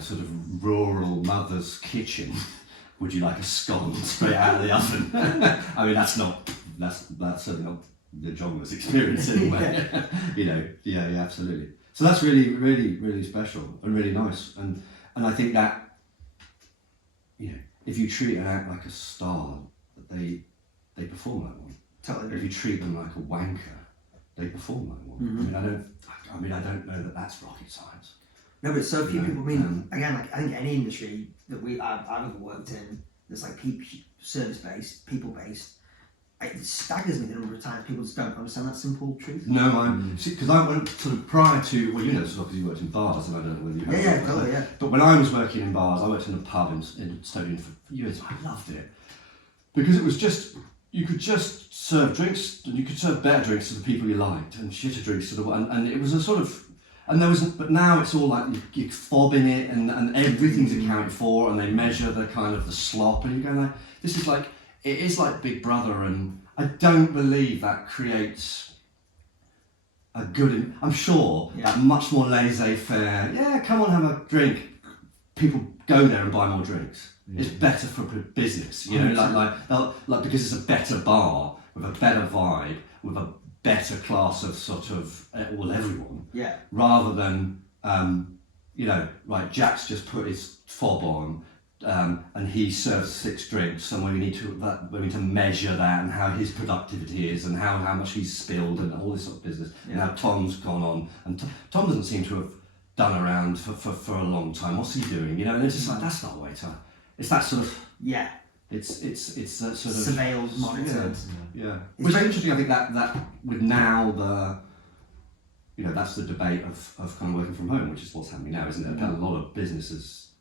sort of rural mother's kitchen. Would you like a scone straight out of the oven? I mean, that's certainly not the jongler's experience anyway. Yeah, absolutely. So that's really, really, really special and really nice. And I think that, if you treat an act like a star, they perform like one. Totally. If you treat them like a wanker, they perform like one. I don't know that that's rocket science. No, but so few people. I mean, again, like I think any industry that I've ever worked in, that's like service based, people based. it staggers me the number of times people just don't understand that simple truth. No, because I went sort of prior to, well, you know, sort of because you worked in bars, and I don't know whether you have. Totally, yeah. But when I was working in bars, I worked in a pub in Stonian for years. I loved it because it was just, you could just serve drinks, and you could serve better drinks to the people you liked, and shitter drinks to the and it was a sort of. And there was, but now it's all like you're fobbing it, and everything's accounted for, and they measure the kind of the slop, and you go like, this is like, it is like Big Brother, and I don't believe that creates a good. I'm sure that much more laissez-faire. Yeah, come on, have a drink. People go there and buy more drinks. Yeah. It's better for business, you know, like because it's a better bar with a better vibe, with a better class of sort of everyone, rather than you know, right, Jack's just put his fob on and he serves 6 drinks, and we need to measure that and how his productivity is and how much he's spilled and all this sort of business. And now Tom's gone on, and Tom doesn't seem to have done around for a long time. What's he doing? You know, and it's just like, that's not a way to. It's that sort of It's that sort of surveilled, monitored. Yeah. Which is interesting. I think that with now you know, that's the debate of kind of working from home, which is what's happening now, isn't it? A lot of businesses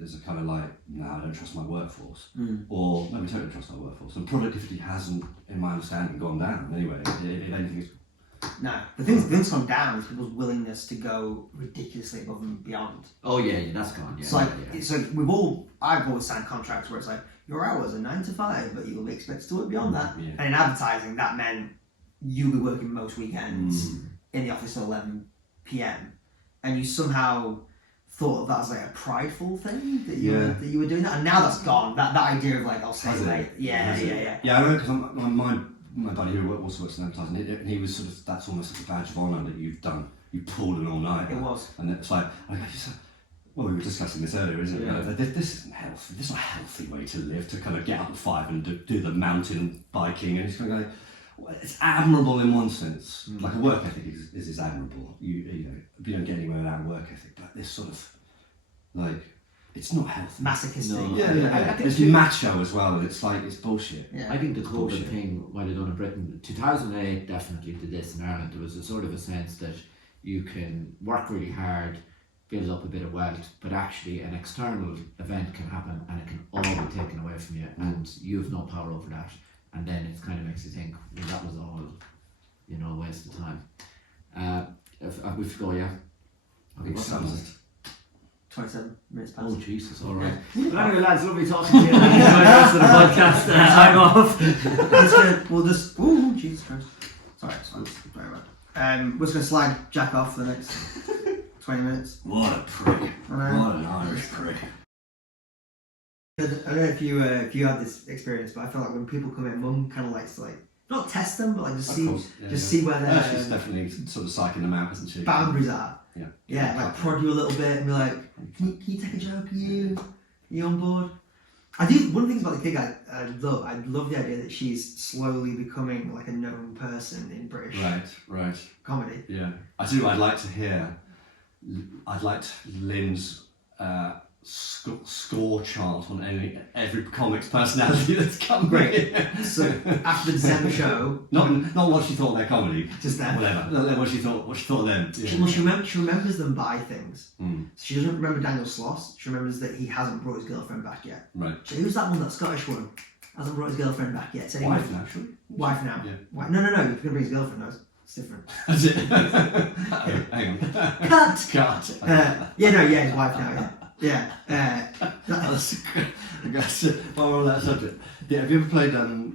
is a kind of like, no, I don't trust my workforce, or no, we totally trust our workforce, and productivity hasn't, in my understanding, gone down anyway. If anything, it's no. The thing's gone down is people's willingness to go ridiculously above and beyond. Oh yeah, that's gone. Yeah, it's like it's like I've always signed contracts where it's like your hours are 9 to 5, but you will be expected to work beyond that. Yeah. And in advertising, that meant you'll be working most weekends in the office till 11 p.m. And you somehow thought of that as like a prideful thing that you were doing that, and now that's gone. That idea of like, I'll stay late. Yeah. Yeah, I know, because my buddy who also works in advertising, and he was sort of, that's almost like a badge of honour that you've pulled an all night. It was, and it's like, well, we were discussing this earlier, isn't it? Yeah. This isn't healthy. This is not a healthy way to live, to kind of get up at 5 and do the mountain biking, and it's kind of like, well, it's admirable in one sense. Like a work ethic is admirable. You know, you don't get anywhere without a work ethic, but this sort of like, it's not healthy. Masochistic. No. Yeah. I think it's macho as well, and it's like, it's bullshit. Yeah. I think the COVID thing, what they've done in Britain, 2008 definitely did this in Ireland. There was a sort of a sense that you can work really hard, build up a bit of wealth, but actually an external event can happen and it can all be taken away from you, and you have no power over that. And then it kind of makes you think, well, that was all, you know, a waste of time. If we should go, yeah. Okay, what time is it? 27 minutes past. Oh, Jesus, all right. But anyway, lads, lovely talking to you. Enjoy the rest of the podcast. I'm off. We'll just. Ooh, Jesus Christ. Sorry, we're just going to slide Jack off for the next 20 minutes. What a prick. What an Irish prick. I don't know if you had this experience, but I feel like when people come in, Mum kind of likes to like not test them, but like just see where their she's definitely sort of psyching them out, isn't she? Boundaries are. Yeah, like prod you a little bit and be like, can you take a joke? Are you on board? I do. One of the things about the gig I love the idea that she's slowly becoming like a known person in British comedy. Yeah, I do. I'd like Lynn's score chart on every comic's personality that's come. Great. So after the December show, not what she thought of their comedy, just that, whatever. What she thought of them. Yeah. She remembers them by things. So she doesn't remember Daniel Sloss. She remembers that he hasn't brought his girlfriend back yet. Right. So who's that one, that Scottish one? Hasn't brought his girlfriend back yet. So wife now, actually. Wife now. Yeah. No. You're gonna bring his girlfriend now. It's different. That's it. Hang on. Cut. His wife now. Yeah. While we're on that subject, have you ever played the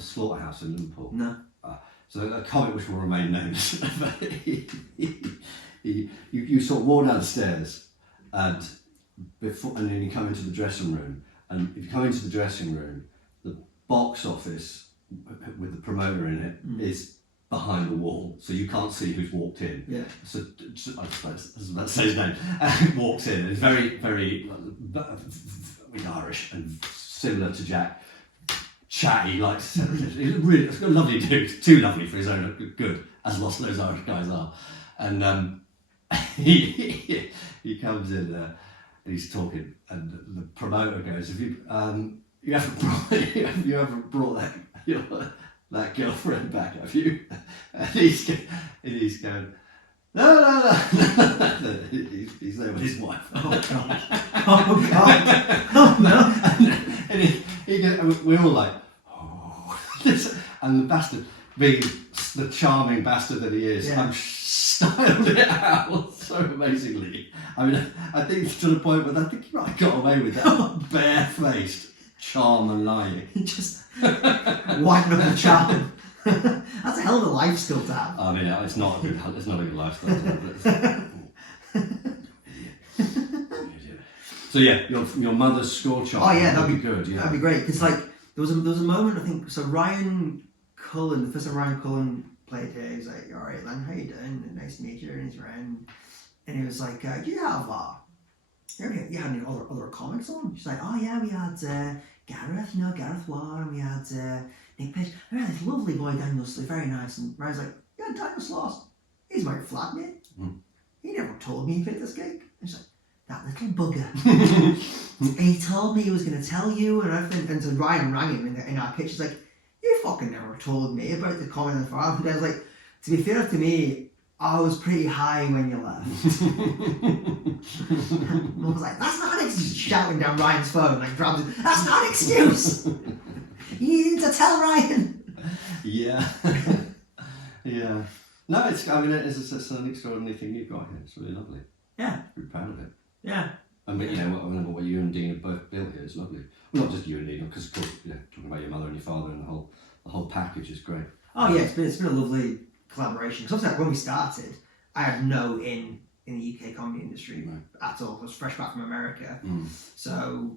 Slaughterhouse in Liverpool? No. So a comic which will remain nameless. You sort of walk down the stairs, and then you come into the dressing room. And if you come into the dressing room, the box office with the promoter in it is behind the wall, so you can't see who's walked in. Yeah. So I was about to say his name. Walks in. It's very, very Irish and similar to Jack. Chatty, like he's really a lovely dude. Too lovely for his own good, as lost those Irish guys are. And he comes in. He's talking, and the promoter goes, "Have you haven't brought that, that girlfriend back, have you? And he's going, no. He's there with his wife. Oh God! Oh God! Oh no! And he goes, we're all like, oh. And the bastard, being the charming bastard that he is, I'm styled it out so amazingly. I mean, I think to the point where I think he might have got away with that barefaced charm and lying. Just wiping up the charm. That's a hell of a life skill to have. I mean, it's not a good lifestyle to have. So yeah, your mother's score chart. Oh yeah, that'd be good. Yeah, that'd be great. Because like there was a moment, I think. So Ryan Cullen, the first time Ryan Cullen played here, he was like, "All right, Len, how you doing? Nice to meet you." And he's around, and he was like, "Do you have you had any other comics on?" She's like, "Oh yeah, we had Gareth, Gareth War, and we had Nick Page. We had this lovely boy Daniel Sloss, very nice." And Ryan's like, "Yeah, Daniel Sloss, he's my flatmate. He never told me he picked this gig." And she's like, "That little bugger." He told me he was going to tell you and everything. And so Ryan rang him in our pitch. He's like, "You fucking never told me about the comment on the farm." And I was like, to be fair to me, I was pretty high when you left. Mum was like, "That's not an excuse." Shouting down Ryan's phone, like, grabs it. "That's not an excuse. You need to tell Ryan." Yeah. Yeah. No, it's an extraordinary thing you've got here. It's really lovely. Yeah. We're proud of it. Yeah. And what you and Dean have both built here is lovely. Well, not just you and Dean, because of course, talking about your mother and your father and the whole package is great. Oh yeah, it's been a lovely collaboration. Because obviously, when we started, I had no in the UK comedy industry at all. I was fresh back from America, so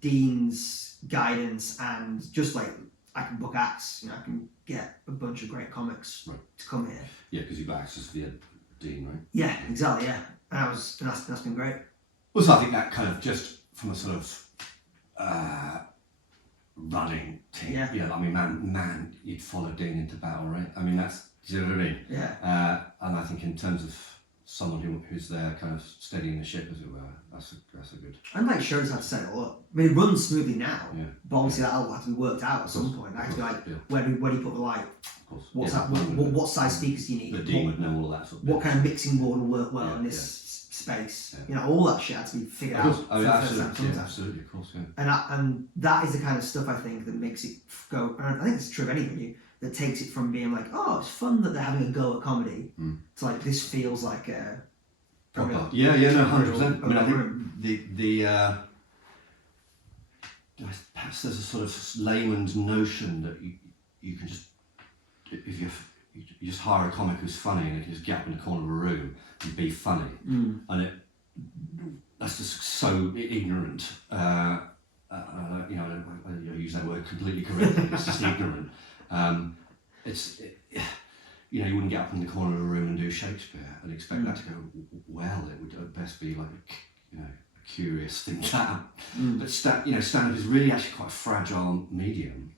Dean's guidance and just like I can book acts, I can get a bunch of great comics to come here. Yeah, because you've got access via Dean, right? Yeah, exactly. Yeah, and that's been great. Also, I think that kind of just from a sort of running team. Yeah. I mean, man, you'd follow Dean into battle, right? I mean, do you know what I mean? Yeah. And I think in terms of someone who's there kind of steadying the ship, as it were, that's a good. And like shows have to set it all up. I mean, it runs smoothly now, but obviously that'll have to be worked out at some point. That has to be like, where do you put the light? Of course. What's that? What size speakers do you need? But Dean would know all that sort of. What kind of mixing board will work well in this space? Yeah. All that shit has to be figured out. Absolutely, of course, yeah. And that is the kind of stuff I think that makes it go. And I think it's true of any venue that takes it from being like, oh, it's fun that they're having a go at comedy, to like this feels like a. Proper. Yeah, no, 100%. I mean, I think perhaps there's a sort of layman's notion that you can just, if you just hire a comic who's funny and you can just get up in the corner of a room and be funny, and that's just so ignorant. I use that word completely correctly. It's just ignorant. You wouldn't get up in the corner of a room and do Shakespeare and expect that to go well. It would at best be like a curious thing to happen. But stand-up is really actually quite a fragile medium.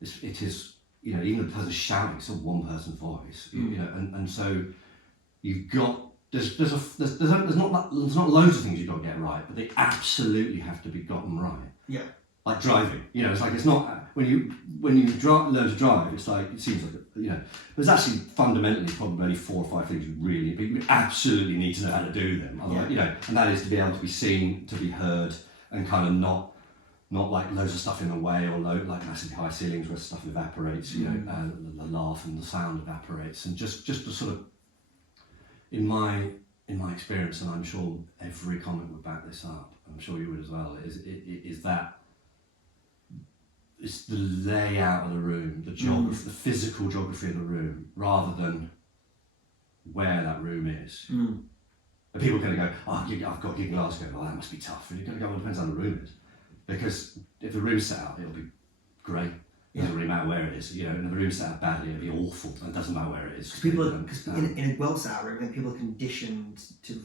It is, even the person shouting, it's a one-person voice. And so you've got there's not loads of things you've got to get right, but they absolutely have to be gotten right. Yeah. Like driving, it's like it's not when you learn to drive. It's like it seems like there's actually fundamentally probably only 4 or 5 things you absolutely need to know how to do them. Otherwise, and that is to be able to be seen, to be heard, and kind of not like loads of stuff in the way or like massively high ceilings where stuff evaporates. The laugh and the sound evaporates, and just to sort of in my experience, and I'm sure every comic would back this up. I'm sure you would as well. Is that. It's the layout of the room, the geography, the physical geography of the room, rather than where that room is. And people are going to go, "Oh, I've got a gig in Glasgow. Well, that must be tough." And you're going to go, "Well, it depends on the room is," because if the room's set out, it'll be great. It doesn't really matter where it is. And if the room's set out badly, it'll be awful. And it doesn't matter where it is. Because in a well set out room, I think people are conditioned to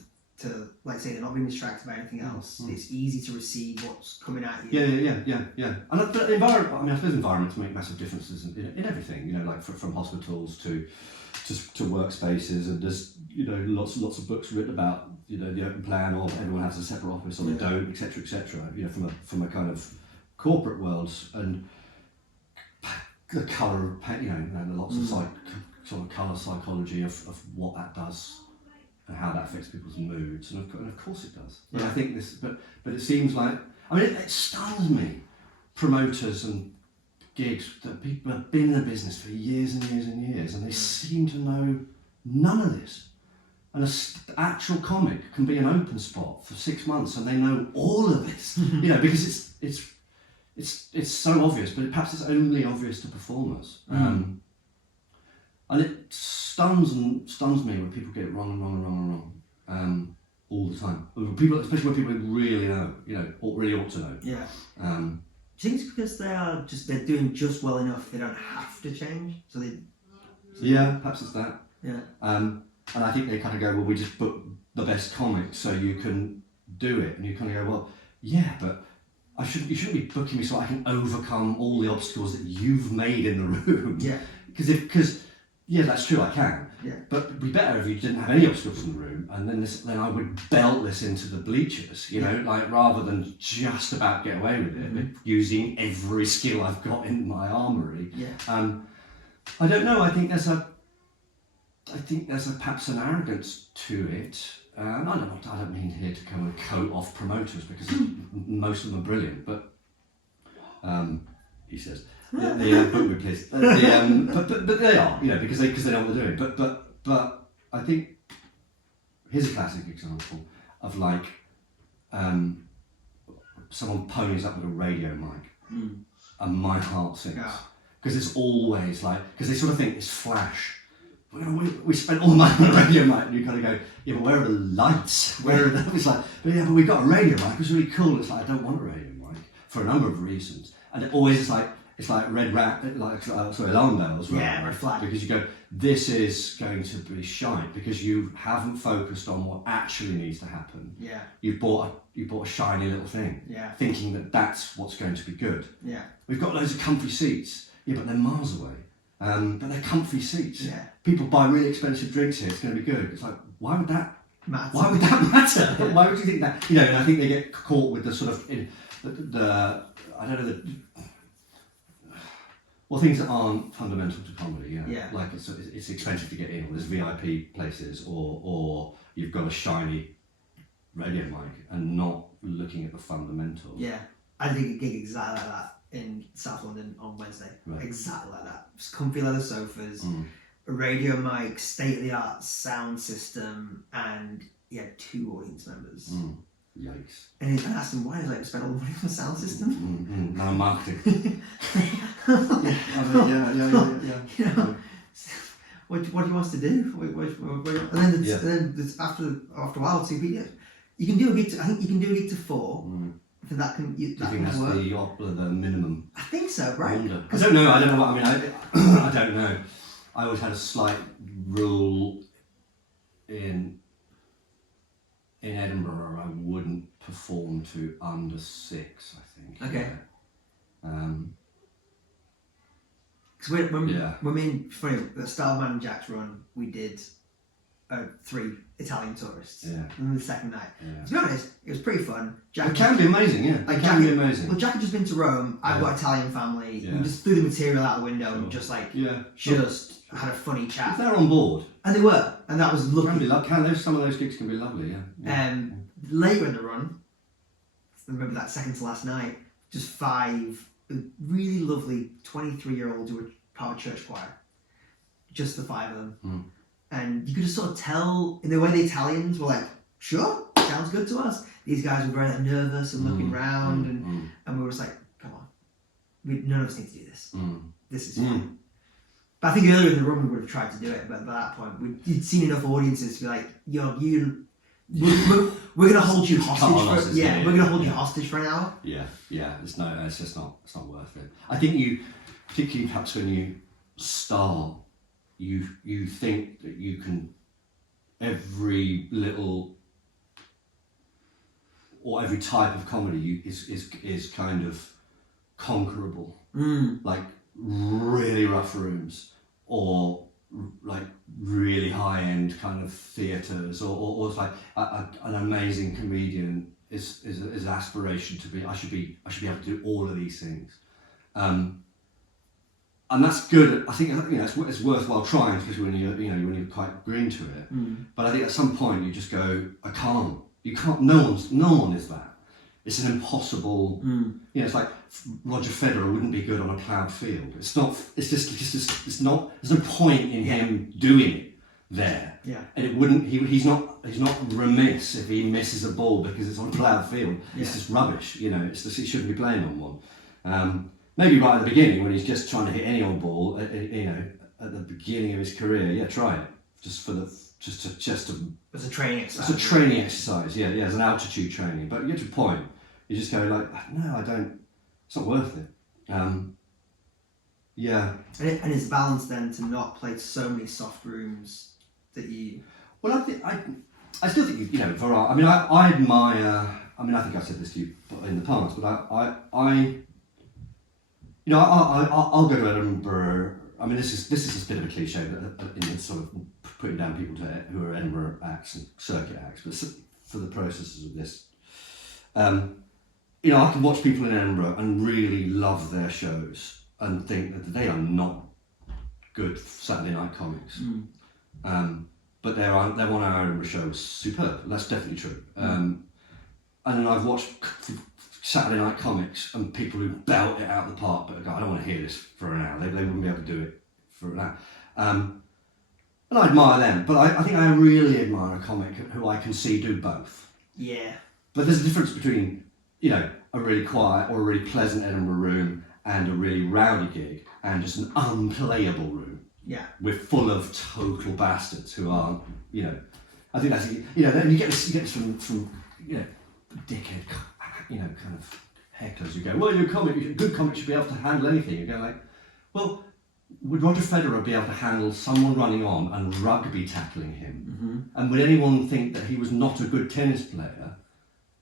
like say they're not being distracted by anything else. It's easy to receive what's coming at you. Yeah. And the environment. I suppose environments make massive differences in everything. Like from hospitals to workspaces, and there's lots of books written about the open plan, or everyone has a separate office, or they don't, etc. From a kind of corporate worlds and the colour of paint, lots of sort of colour psychology of what that does and how that affects people's moods, and of course it does. But I think but it seems like, it stuns me, promoters and gigs, that people have been in the business for years and years and years, and they seem to know none of this. And an actual comic can be an open spot for 6 months, and they know all of this, because it's so obvious, but perhaps it's only obvious to performers. And it stuns me when people get it wrong all the time. People, especially when people really know, really ought to know. Yeah. Do you think it's because they're doing just well enough, they don't have to change? Yeah, perhaps it's that. Yeah. And I think they kind of go, well, we just book the best comic so you can do it, and you kind of go, well, yeah, but you shouldn't be booking me so I can overcome all the obstacles that you've made in the room. Yeah. Because yeah, that's true, I can. Yeah. But it'd be better if you didn't have any obstacles in the room, and then I would belt this into the bleachers, rather than just about get away with it, but using every skill I've got in my armoury. Yeah. I don't know. I think there's perhaps an arrogance to it. I don't mean here to come and coat off promoters, because most of them are brilliant, but he says. Book me, please. But they are, because they know what they're doing. But I think here's a classic example of someone ponies up with a radio mic, and my heart sinks, because it's always because they sort of think it's flash. We spent all the money on a radio mic, and you kind of go, yeah, but where are the lights? Where are the? It's but we got a radio mic. It was really cool. It's I don't want a radio mic for a number of reasons, and it always it's like red rat, alarm bells. Yeah, red flag. Because you go, this is going to be shite, because you haven't focused on what actually needs to happen. Yeah. You bought a shiny little thing. Yeah. Thinking that that's what's going to be good. Yeah. We've got loads of comfy seats. Yeah, but they're miles away. But they're comfy seats. Yeah. People buy really expensive drinks here. It's going to be good. It's why would that matter? Why would that matter? Yeah. Why would you think that? And I think they get caught with the sort of I don't know things that aren't fundamental to comedy. Yeah. Like it's expensive to get in, or there's VIP places, or you've got a shiny radio mic, and not looking at the fundamentals. Yeah. I did a gig exactly like that in South London on Wednesday. Right. Exactly like that. It's comfy leather sofas, a radio mic, state-of-the-art sound system, and he had 2 audience members. Yikes. And I asked him why. He was like, spent all the money on the sound system. Now marketing. Yeah. What do you want us to do? And then after a while, 2 people. You can do a gig. I think you can do a gig to 4. I think that can. Do you think that's the minimum? I think so, right? I don't know. I don't know. I always had a slight rule in Edinburgh. I wouldn't perform to under 6. I think. Okay. Yeah. Because when me and funny at Starman and Jack's run, we did 3 Italian tourists. Yeah. And the second night. Yeah. To be honest, it was pretty fun. It can be amazing, yeah. It can be amazing. Well, Jack had just been to Rome. I've got Italian family. Yeah. We just threw the material out the window and just had a funny chat. If they're on board. And they were. And that was lovely. Some of those gigs can be lovely, yeah. Later in the run, I remember that second to last night, just 5 really lovely 23-year-olds who were part of church choir. Just the 5 of them. And you could just sort of tell in the way the Italians were like, sure, sounds good to us. These guys were very nervous and looking around, and we were just like, come on, none of us need to do this. This is fun. But I think earlier in the run we would have tried to do it, but by that point we'd seen enough audiences to be like, we're going to hold you hostage for we're going to hold you hostage for an hour. Yeah, it's not worth it. I think you, particularly perhaps when you start, you think that you can every little or every type of comedy is kind of conquerable, like really rough rooms or like really high end kind of theatres, or it's like an amazing comedian is an aspiration to be. I should be able to do all of these things, and that's good. I think it's worthwhile trying, especially when you're quite green to it. But I think at some point you just go, I can't. You can't. No one is that. It's an impossible. It's like Roger Federer wouldn't be good on a ploughed field. It's not. It's just. It's not. There's no point in him doing it there. Yeah. And it wouldn't. He's not remiss if he misses a ball because it's on a ploughed field. It's just rubbish. It's just he shouldn't be playing on one. Maybe right at the beginning when he's just trying to hit any old ball. At the beginning of his career, yeah, try it just to. It's a training exercise. It's a training exercise. Yeah. It's an altitude training. But you get to a point. You just go like, no, I don't. It's not worth it. Yeah. And it's balance then to not play so many soft rooms that you. Well, I still think variety. I mean, I admire. I mean, I think I've said this to you in the past, but I'll go to Edinburgh. I mean, this is a bit of a cliche, but in sort of putting down people who are Edinburgh acts and circuit acts, but for the processes of this. I can watch people in Edinburgh and really love their shows and think that they are not good Saturday night comics. But their 1 hour Edinburgh show was superb. That's definitely true. And then I've watched Saturday night comics and people who belt it out of the park, but go, I don't want to hear this for an hour. They wouldn't be able to do it for an hour. And I admire them, but I think I really admire a comic who I can see do both. Yeah. But there's a difference between, a really quiet or a really pleasant Edinburgh room and a really rowdy gig and just an unplayable room. Yeah. We're full of total bastards who are, I think that's, then you get this from dickhead, kind of hecklers who go, well, a good comic should be able to handle anything. You go like, well, would Roger Federer be able to handle someone running on and rugby tackling him? And would anyone think that he was not a good tennis player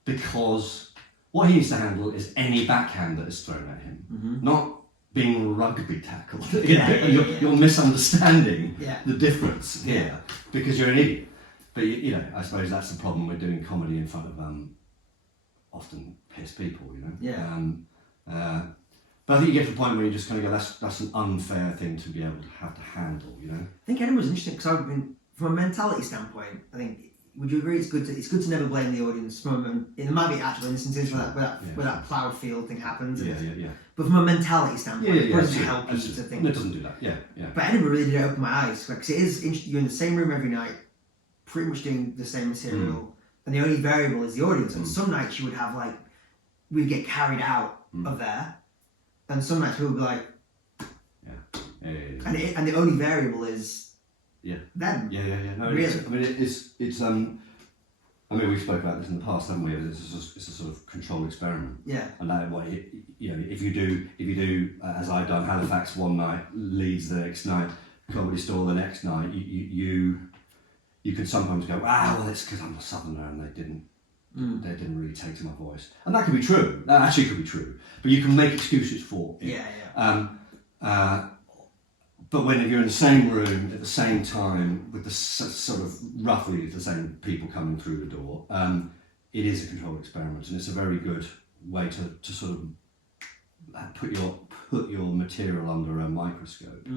because what he needs to handle is any backhand that is thrown at him, not being rugby tackled. You're misunderstanding the difference here because you're an idiot. But I suppose that's the problem with doing comedy in front of often pissed people. But I think you get to the point where you just kind of go, that's an unfair thing to be able to have to handle. I think Edinburgh's interesting because from a mentality standpoint, I think. Would you agree it's good to never blame the audience? It might be actual instances where that ploughed field thing happens. Yeah. But from a mentality standpoint, it doesn't help you to think. It doesn't do that. Yeah. But Edinburgh really did open my eyes because it is you're in the same room every night, pretty much doing the same material, and the only variable is the audience. And some nights you would have we'd get carried out of there, and some nights people would be like, and the only variable is. Them. Yeah. No, really? It's. I mean, we spoke about this in the past, haven't we? It's a sort of controlled experiment. Yeah. And that way, if you do, as I've done, Halifax one night, Leeds the next night, Comedy Store the next night, you can sometimes go, well, it's because I'm a Southerner and they didn't really take to my voice, and that could be true. That actually could be true, but you can make excuses for it. Yeah. But when you're in the same room at the same time with the sort of roughly the same people coming through the door, it is a controlled experiment, and it's a very good way to sort of put your material under a microscope.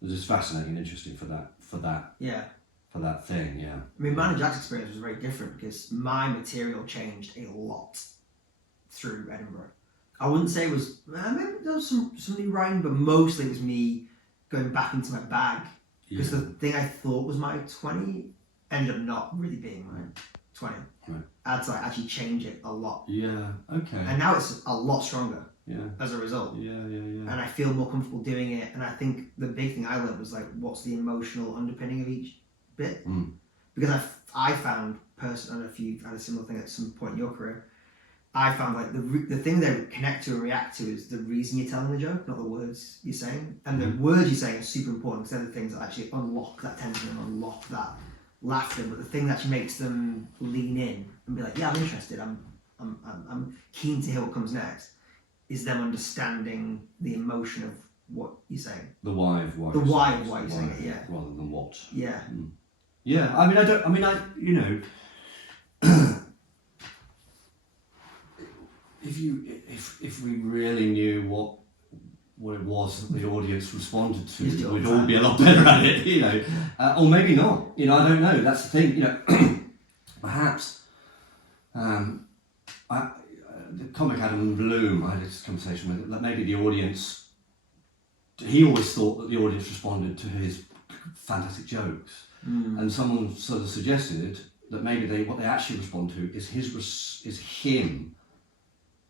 It's just fascinating and interesting for that. Yeah. For that thing, yeah. I mean, mine and Jack's experience was very different because my material changed a lot through Edinburgh. I wouldn't say it was maybe there was some new writing, but mostly it was me going back into my bag because the thing I thought was my 20 ended up not really being my 20. Right. I had to actually change it a lot. Yeah, okay. And now it's a lot stronger as a result. Yeah. And I feel more comfortable doing it. And I think the big thing I learned was what's the emotional underpinning of each bit? Because I found, I don't know if you've had a similar thing at some point in your career, I found the thing they connect to and react to is the reason you're telling the joke, not the words you're saying. And the words you're saying are super important because they're the things that actually unlock that tension and unlock that laughter. But the thing that actually makes them lean in and be like, yeah, I'm interested. I'm keen to hear what comes next. Is them understanding the emotion of what you're saying. The why of why. The why of why you're saying it, yeah. Rather than what. Yeah. Yeah, I mean, you know, if we really knew what it was that the audience responded to, we'd all be a lot better at it, you know, or maybe not, you know, I don't know, that's the thing, you know, perhaps, the comic Adam Bloom, I had this conversation with, that maybe the audience, he always thought that the audience responded to his fantastic jokes, and someone sort of suggested that maybe what they actually respond to is is him,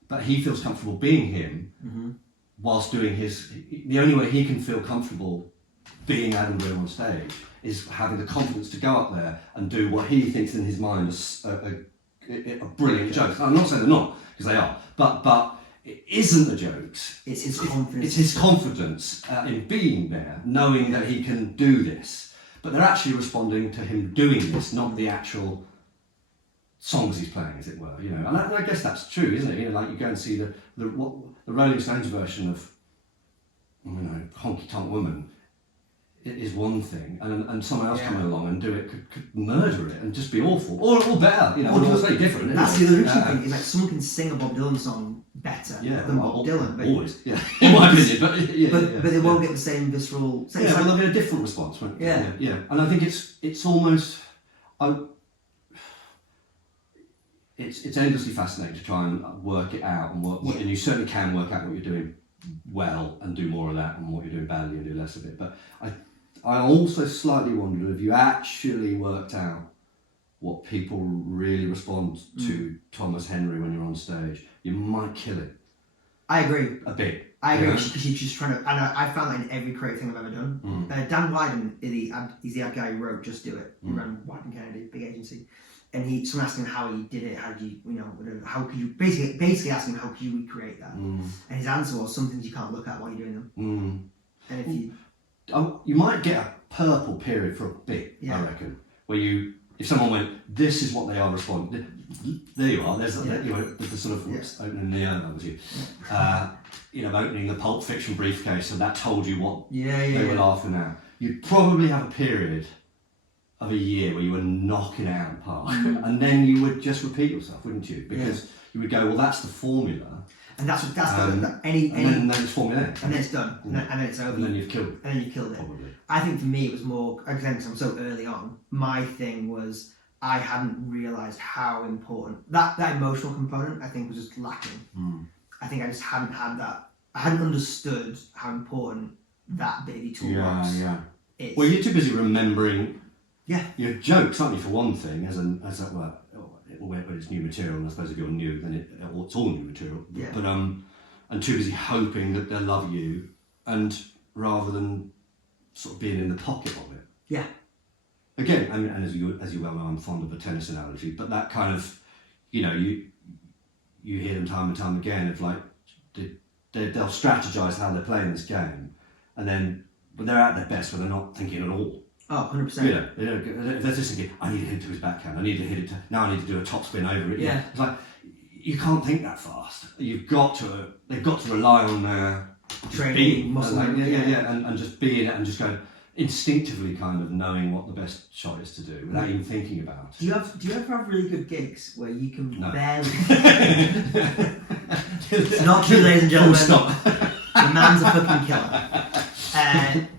but he feels comfortable being him, whilst doing the only way he can feel comfortable being Adam Bloom on stage is having the confidence to go up there and do what he thinks in his mind is a brilliant joke. I'm not saying they're not, because they are, but it isn't the jokes. It's his confidence. It's his confidence in being there, knowing that he can do this. But they're actually responding to him doing this, not the actual songs he's playing, as it were. You know, and I guess that's true, isn't it? You know, like you go and see the Rolling Stones version of, you know, Honky Tonk Woman. It is one thing, and someone else coming along and do it could murder it and just be awful, or better, you know. Or it's very different. That's the other interesting thing. Is like someone can sing a Bob Dylan song better than Bob Dylan, but always, in my opinion, but they won't get the same visceral. Well, they'll get a different response, won't they? Yeah. And I think it's almost, it's endlessly fascinating to try and work it out and you certainly can work out what you're doing well and do more of that, and what you're doing badly and do less of it. But I also slightly wonder if you actually worked out what people really respond to Thomas Henry when you're on stage, you might kill it. I agree. A bit. I agree, because you're just trying to, and I found that in every Craic thing I've ever done. Dan Wyden, he's the ad guy who wrote Just Do It. He ran Wyden Kennedy, big agency. And someone asked him how he did it, how could you, basically asking him how could you recreate that? And his answer was, some things you can't look at while you're doing them. And if you might get a purple period for a bit, I reckon, where if someone went, this is what they are responding, there you are, there's the sort of opening that was you, opening the Pulp Fiction briefcase, and that told you what they were laughing at. You'd probably have a period of a year where you were knocking it out of the park, and then you would just repeat yourself, wouldn't you? Because you would go, well, that's the formula. And that's and then it's formula, and then it's done, and then it's over. And then you've killed it. And then you've killed it. Probably. I think for me it was more, again, because I'm so early on, my thing was I hadn't realised how important that emotional component, I think, was just lacking. I think I just hadn't had that. I hadn't understood how important that baby toolbox is. Well, you're too busy remembering your jokes, aren't you, for one thing, when it's new material, and I suppose if you're new, then it's all new material. Yeah. But and too busy hoping that they'll love you, and rather than sort of being in the pocket of it. Yeah. Again, I mean, and as you well know, I'm fond of a tennis analogy, but that kind of, you hear them time and time again of like, they'll strategise how they're playing this game, and then but they're at their best when they're not thinking at all. Oh, 100%. They're just thinking, I need to hit it to his backhand, I need to hit it now I need to do a top spin over it. Yeah. It's like, you can't think that fast. They've got to rely on their training, muscle memory. And just being it and just going instinctively kind of knowing what the best shot is to do without even thinking about it. Do you ever have really good gigs where you can barely... It's not true, ladies and gentlemen. Stop. The man's a fucking killer.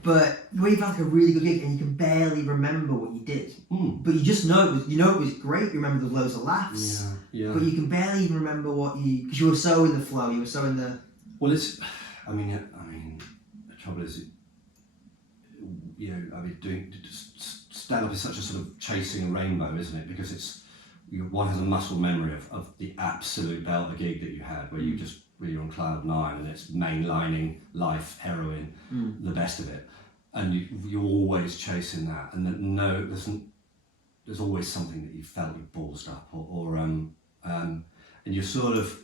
But when you've had like a really good gig and you can barely remember what you did, but you just know it was great. You remember the loads of laughs, but you can barely even remember because you were so in the flow. You were so in the. Well, I mean, the trouble is, doing stand up is such a sort of chasing a rainbow, isn't it? Because one has a muscle memory of the absolute belter gig that you had, where you're on cloud nine and it's mainlining life, heroin, the best of it, and you're always chasing that, and there's always something that you felt you ballsed up, and you're sort of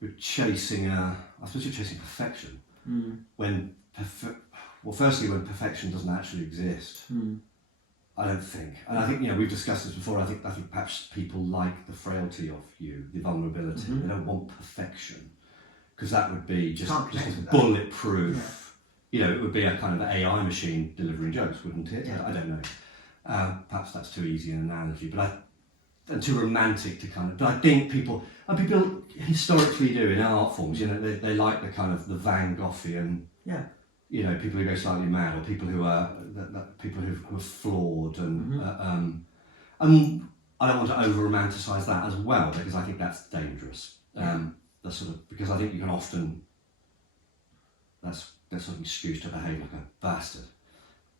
you're chasing perfection when when perfection doesn't actually exist. I don't think, and I think we've discussed this before. I think perhaps people like the frailty of you, the vulnerability. They don't want perfection. because that would be just with bulletproof. Yeah. You know, it would be a kind of AI machine delivering jokes, wouldn't it? Yeah. I don't know. Perhaps that's too easy an analogy, and too romantic to kind of. But I think people historically do in art forms. You know, they like the kind of the Van Goghian. Yeah. You know, people who go slightly mad, or people who are people who are flawed, and I don't want to over romanticize that as well, because I think that's dangerous. That's sort of because I think you can often. That's sort of excuse to behave like a bastard,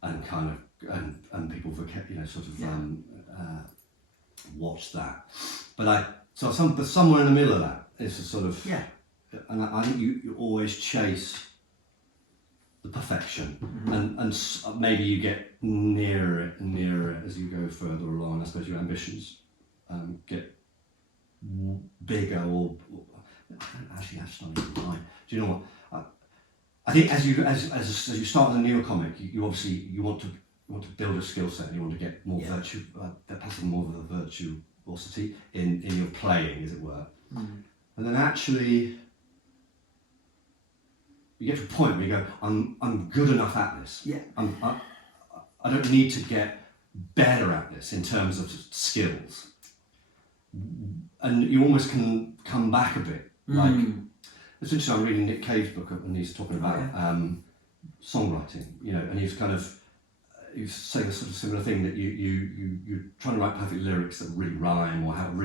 and kind of and people forget, you know, sort of watch that. But somewhere in the middle of that is a sort of and I think you always chase the perfection, and maybe you get nearer it and nearer it as you go further along. I suppose your ambitions get bigger, or actually that's not even right. Do you know what? I think as you start with a newer comic, you obviously want to build a skill set, and you want to get more virtue, perhaps more of a virtuosity in your playing, as it were. And then actually, you get to a point where you go, I'm good enough at this. Yeah. I don't need to get better at this in terms of skills. And you almost can come back a bit, like. It's interesting. I'm reading Nick Cave's book, and he's talking about songwriting. You know, and he's saying a sort of similar thing, that you're trying to write perfect lyrics that really rhyme, or have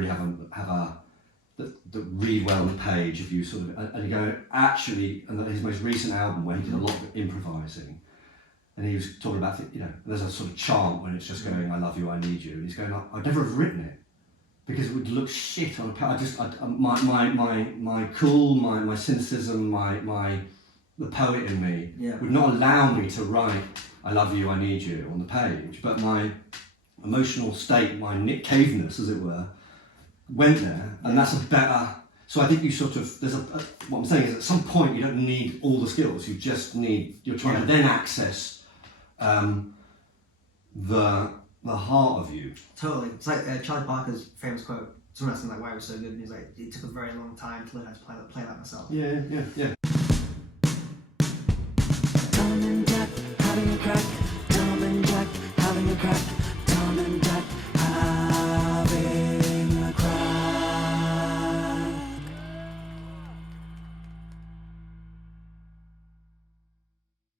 that read well on the page. If you sort of and you go actually, and his most recent album where he did a lot of improvising, and he was talking about it. You know, there's a sort of chant when it's just going, "I love you, I need you," and he's going, "I'd never have written it." Because it would look shit on a page. My cool, my cynicism, the poet in me would not allow me to write "I love you, I need you" on the page. But my emotional state, my Nick Cave-ness, as it were, went there, and that's a better. So I think you sort of what I'm saying is, at some point you don't need all the skills. You just need. You're trying to then access the heart of you. Totally. It's like Charlie Parker's famous quote. Someone else like, "Why it was so good," and he's like, "It took a very long time to learn how to play that myself." Yeah. Tom and Jack having a crack. Tom and Jack having a crack.